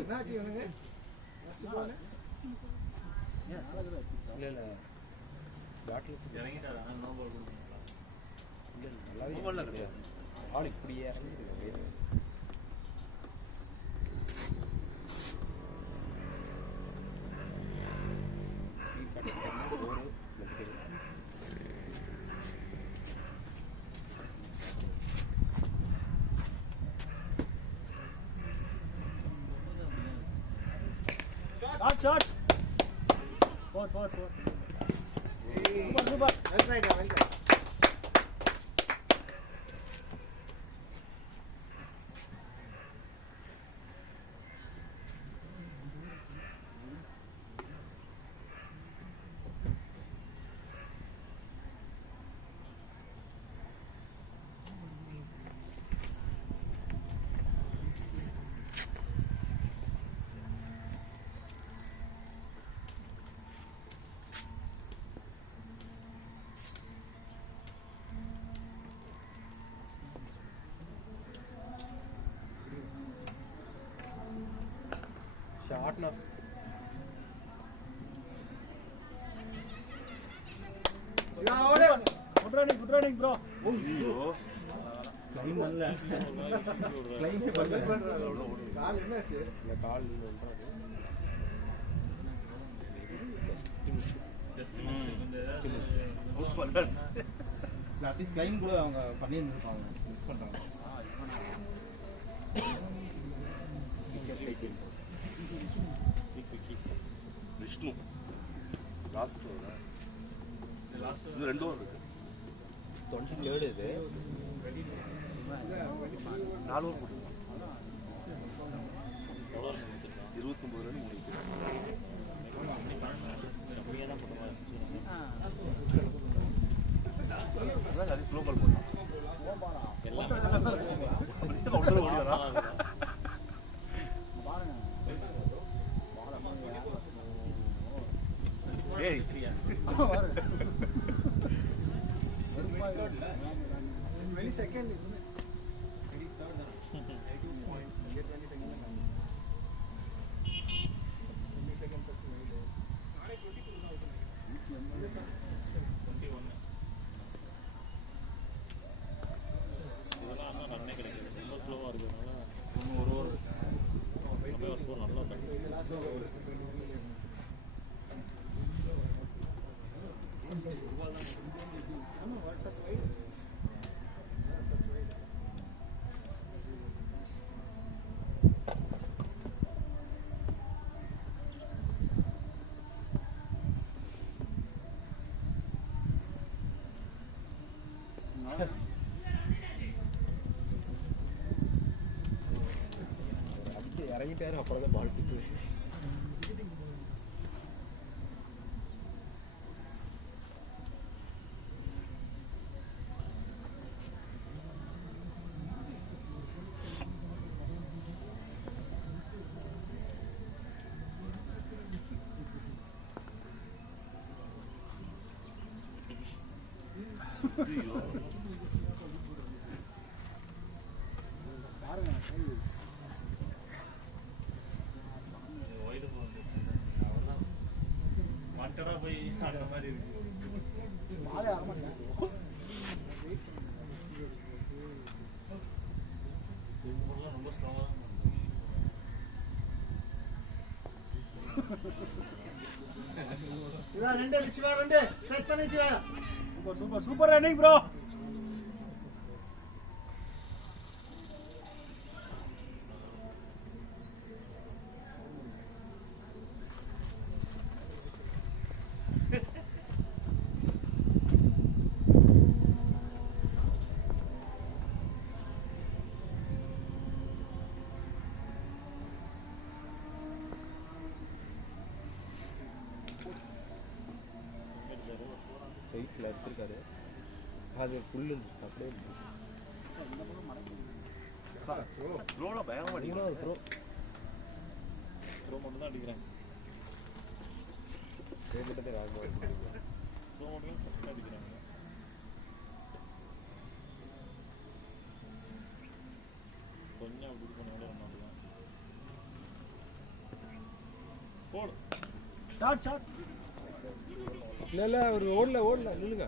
என்னாச்சு இவனுங்க? இல்லை இல்லை பேட்டில் இறங்கிட்டாரு. ஆனால் நோ பால் கொடுக்கணுங்களா? நல்லாவே கிடையாது. ஆள் இப்படியே இறங்கிட்டு shot 4 super super. Well right well right. மாட்டினா குட் ரன்னிங் ப்ரோ. ஐயோ கால் என்னாச்சு? இந்த கால் ஒன்றாது குட் பண்ண அட்லீஸ்ட் கிளைம் கூட அவங்க பண்ணியிருந்துருப்பாங்க மிஸ் பண்ணுறாங்க. விஷ்ணு லாஸ்ட் இது 2 ஓவர் இருக்கு. 27 இது 4 ஓவர் போட்டு 29 ரன் முடிக்கிறாங்க. அதான் ஸ்லோ பால் போட்டான். ஏய் Very second, isn't it? Very third. 22nd first made. இதெல்லாம் ஆனால் ரன்னே கிடைக்குது. ரொம்ப ஸ்லோவாக இருக்கிறதுனால ஒரு ஓவர் நல்லா அடிச்சு இறங்கிட்டாரு. அப்புறம் தான் பால் பிடிச்சி ஐயோ வாண்டடா போய் அந்த மாதிரி இருக்கு. ரொம்ப ஸ்லோவாக சிவா ரெண்டு சிவா ரெண்டு செட் பண்ணி சிவா. Super running bro. சைட்டில் எடுத்துருக்காரு. அது ஃபுல்லு அப்படியே த்ரோல பயங்கரமா அடிக்கிறான். மூணாவது த்ரோ த்ரோ மட்டும் தான் அடிக்கிறாங்க. மட்டும் வேகமாக அடிக்கிறாங்க. த்ரோ மட்டும் தான் அடிக்கிறாங்க. கொஞ்சம் அப்படி பண்ண ரன் போடு. ஷாட் இல்லை ஒரு ஓடல நில்லுங்க.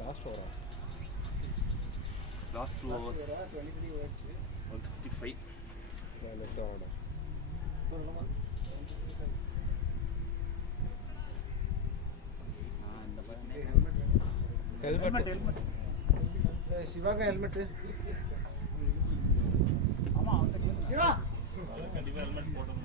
லாஸ்ட் ஓவரா? Last 2 overs 165. லெஃப்ட் ஓவரா? ஹெல்மெட் சிவாக்கு ஹெல்மெட். சிவா கண்டிப்பாக ஹெல்மெட் போடணும்.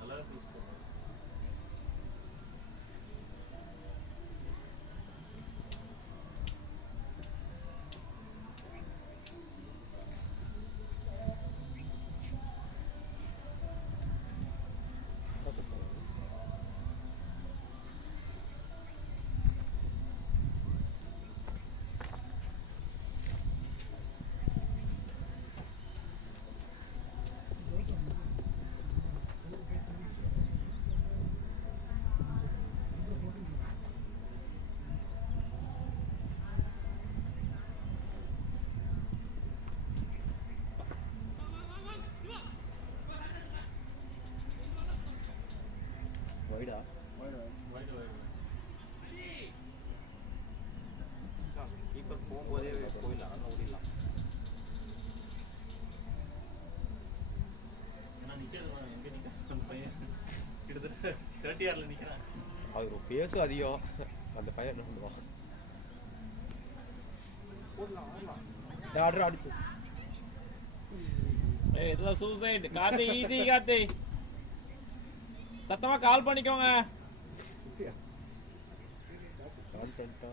நல்லா பீஸ் போடுறோம். டிஆர்ல நிக்கிறான். அது ஒரு பேசு அதிகம். அந்த பையன் என்ன பண்ணுவான்? ஆர்டர் அடிச்சு. ஏய் இதெல்லாம் சூசைட். கார்த்தி ஈஸி கார்த்தி. சத்தமா கால் பண்ணிக்கோங்க. கான்டென்ட்டா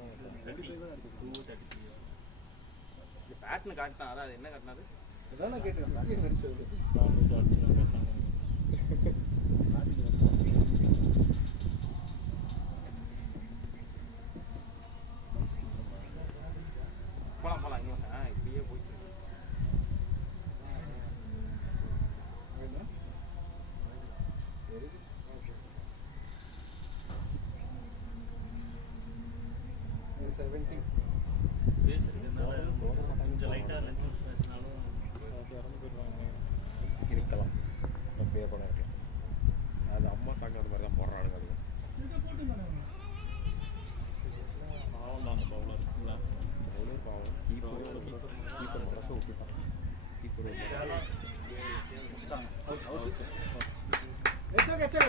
பேட்னு காட்டினா அதான் என்ன காட்டினாரு? அதான் கேட்டேன் 15 நிமிஷம் போலாம் இங்க இப்படியே போயிட்டு கொஞ்சம் லைட்டா லென்ஸ் வச்சனாலும் இறந்து போயிடுவாங்க. இருக்கலாம். அப்படியே படம் இருக்கலாம். அது அம்மா சாங் அந்த மாதிரி தான் போடுறானுங்க. அது பாவம் தான் அந்த பவுலர் இருக்குல்ல. பவுலர் பாவம். கீப்பர் மனசை விட்டுட்டான். Keeper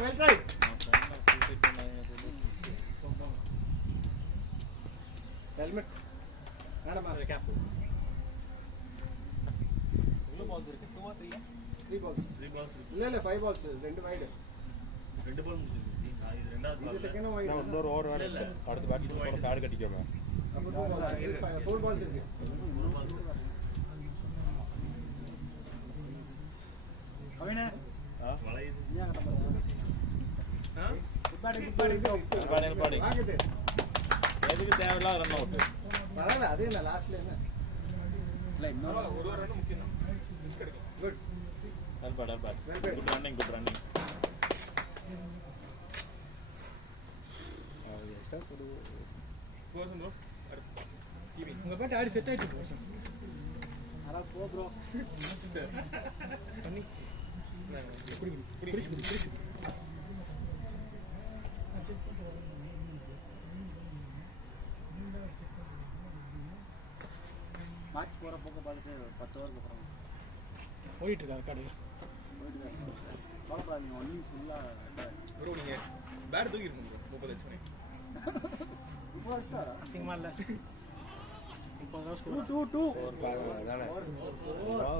well try. ஹெல்மெட் மேடமா கேப் எவ்வளோ பால்ஸ் இருக்கு? 2 or 3? 3 balls. 3 balls இருக்கு. இல்ல 5 balls 2 wide. 2 பால் முடிஞ்சிருக்கு. இது ரெண்டாவது இது பால். Second wide. இன்னொரு ஓவர் வேற இல்லை. அடுத்த பேட்ஸ்மேன் போட பேட் கட்டிக்கோங்க. அப்ப 2 balls 4 balls இருக்கு. அவனே வளையுது. குட் வாங்குது. எதுக்கு தேவையில்லாத ரன் அவுட்? பரவாயில்ல அது என்ன லாஸ்ட்ல என்ன இல்ல இன்னொரு ஒரு ரன் முக்கியம் தான். Good good running. எக்ஸ்ட்ரா சொல்லு. போதும் ப்ரோ. உங்க பேட் ஆடி செட் ஆயிடுச்சு ப்ரோ. அட போ ப்ரோ பண்ணி மேட்ச் போற போக்க பார்த்துட்டு 10 ஓவருக்கு அப்புறம் ஓடிட்டு இருக்கா கார்டு. போல நீங்க ஒன் இன்ஸ் ஃபுல்லா ப்ரோ நீங்க பேட் தூக்கி இருக்கணும் ப்ரோ 30 அடிச்சு. இப்போ அடிச்சாரா அசிங்கமா இல்ல. இப்போ தான் ஸ்கோர் 2-2 அதானே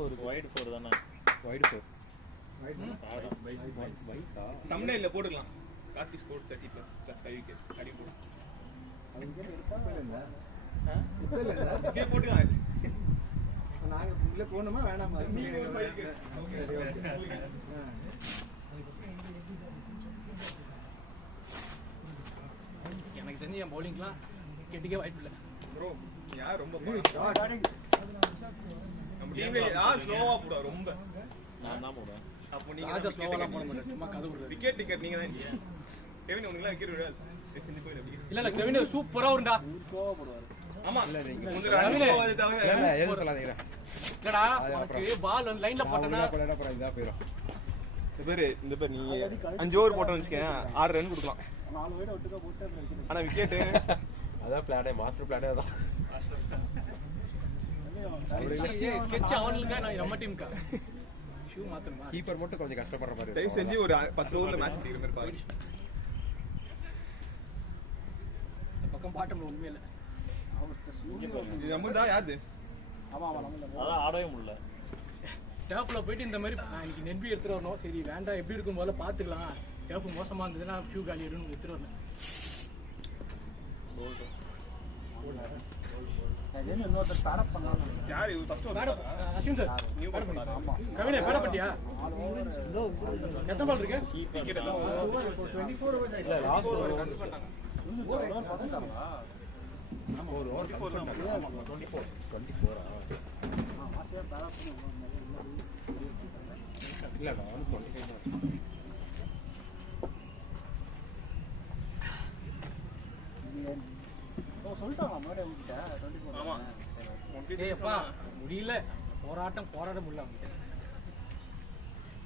ஒரு வைட் 4 தானே. வைடு 4 வைஸா தம்ப்நெயில்ல போட்டுக்கலாம். கார்த்தி ஸ்கோர் 30 + 5 விக்கெட் அடி போடு. அதுக்கு எடுத்தா இல்ல இப்ப இல்ல இங்கே போட்டுக்கலாம். நாங்க உள்ள போணுமா வேணாமா? நீங்க ஒரு 5 விக்கெட். சரி ஓகே. எனக்கு தெரிஞ்சு என் பவுலிங்லாம் கெட்டிக்கே வாய்ப்பு இல்லை ப்ரோ யார் ரொம்ப நம்ம டீம்ல யார் ஸ்லோவா போடுவா ரொம்ப? நான் தான் போடுவேன். அப்போ நீங்க ராஜா ஸ்லோவெல்லாம் போட மாட்டேன். சும்மா கதை விடுறது. விக்கெட் டிக்கெட் நீங்க தான். கெவின் உங்களுக்கு விக்கெட் விடாது. செஞ்சு போயிடு அப்படி. இல்ல கெவின் சூப்பரா வரும்டா. கோவா போடுவாரு. ஆமா இல்ல நீங்க உங்க ரன் போவாதே தவிர இல்ல எது சொல்லாதீங்க. இல்லடா உனக்கு பால் லைன்ல போட்டனா போடா போடா இதா போயிடும். இந்த பேர் நீ 5 ஓவர் போட்டோம்னு வெச்சுக்கேன் 6 ரன் கொடுக்கலாம். 4 வைட ஒட்டுக்கா போட்டு அப்புறம் விக்கெட். ஆனா விக்கெட் அதான் பிளானே மாஸ்டர் பிளானே அதான். ஸ்கெட்ச் அவனுக்கு நான் நம்ம டீமுக்கு ஷூ மாத்தணுமா? கீப்பர் மட்டும் கொஞ்சம் கஷ்டப்படுற மாதிரி தயவு செஞ்சு ஒரு 10 ஓவர்ல மேட்ச் முடிக்கிற மாதிரி பாருங்க. இந்த பக்கம் பாட்டம்ல உண்மையில இது நம்ம தான் யாரு? ஆமா ஆமா நம்ம அதான் ஆடவே முடியல. டேஃப்ல போயிட்டு இந்த மாதிரி நான் இன்னைக்கு நெட்பி எடுத்துட்டு வரணும். சரி வேண்டாம் எப்படி இருக்கும் போல பாத்துக்கலாம். டேஃப் மோசமா இருந்ததுன்னா ஷூ காலி எடுன்னு எடுத்துட்டு வரல. இன்னொருத்தர் ஸ்டார்ட் பண்ணலாம். யாரு first madam Ashwin sir new ball பண்ணாரு. ஆமா கவினே பேட பட்டியா? எத்தனை பால் இருக்கு? விக்கெட் தான் 24 hours இல்ல லாஸ்ட் ஒரு ரன் பண்ணாங்க. ஆமா ஒரு ஓவர் 24 ஆ இல்ல நான் 25 தான். சொல்லிட்டாங்க முன்னாடி உங்ககிட்ட 24. ஆமா ஏய் அப்பா முடியல. போராட முடியல அவங்க.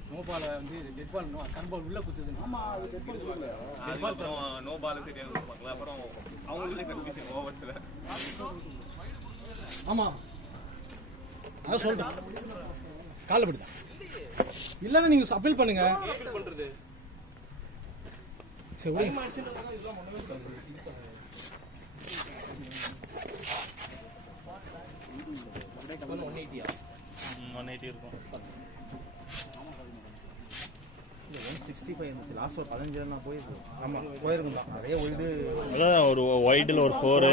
நோ பால் வந்து டெட் பால் கன் பால் உள்ள குத்துது. ஆமா அது டெட் பால். அதுக்கப்புறம் நோ பால் தெரியாது பார்க்கல. அப்புறம் அவங்களுக்கு கன்ஃபியூஷன் ஓவர்ஸ்ல. ஆமா அதான் சொல்றேன். கால்ல படுதா இல்லன்னா நீங்க அப்பீல் பண்ணுங்க. அப்பீல் பண்றது சரி டைம் ஆயிடுச்சுன்னா இதெல்லாம் ஒண்ணுமே இருக்காது. 180 180 இருக்கும். 165 இருந்துச்சு லாஸ்ட் ஒரு 15 நான் போயிருக்கேன். ஆமா போயிருக்கேன் தான் நிறைய இது அதான் ஒரு ஒயிட்டில் ஒரு 4.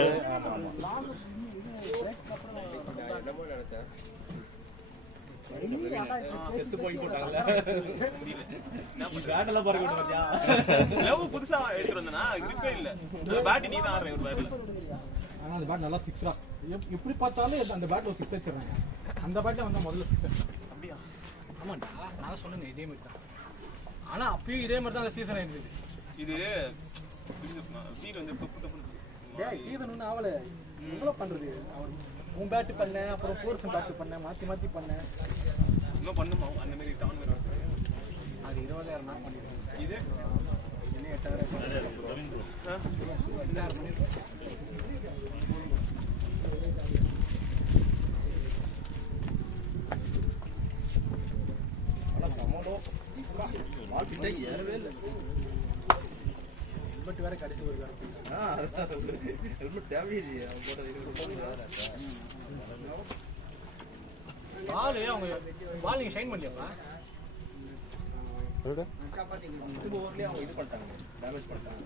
செத்து போய் போட்டாங்கல்ல பேட்டெல்லாம் பாருங்க பாத்தியா லவ் புதுசா எடுத்துட்டு வந்தனா கிரிப்பே இல்ல. பேட் நீ தான் ஆடுற ஒரு பேட்ல. ஆனால் அந்த பேட் நல்லா சிக்ஸரா எப்படி பார்த்தாலும் அந்த பேட்டில் ஒரு 6 வச்சிடறாங்க. அந்த பேட்டில் வந்து முதல்ல 6. அப்படியா? ஆமாண்டா நான் சொன்னேன் இதே மாதிரி தான். ஆனா அப்பயும் இதே மாதிரி தான் அந்த சீசன் இருந்துச்சு. இது சீட் வந்து தப்பு தப்பு. சீசன் ஒன்றும் ஆகல. எவ்வளோ பண்றது அவர் உன் பேட்டு பண்ணேன், அப்புறம் ஃபோர்ஸ் பேட்டு பண்ணேன், மாற்றி பண்ணேன். இன்னும் பண்ணுமா அந்த மாதிரி டவுன் மாதிரி அது 20,000 நான் பண்ணிடுறேன். இது இன்னும் 8,000 ஹெல்மெட் வேற கடைசி ஒரு வேற ஹெல்மெட் தேவையில்லையே அவன் போட்டது. பால் நீங்க ஷைன் பண்ணியாப்பா? திரும்ப ஓவர்லயே அவங்க இது பண்ணிட்டாங்க, டேமேஜ் பண்ணிட்டாங்க.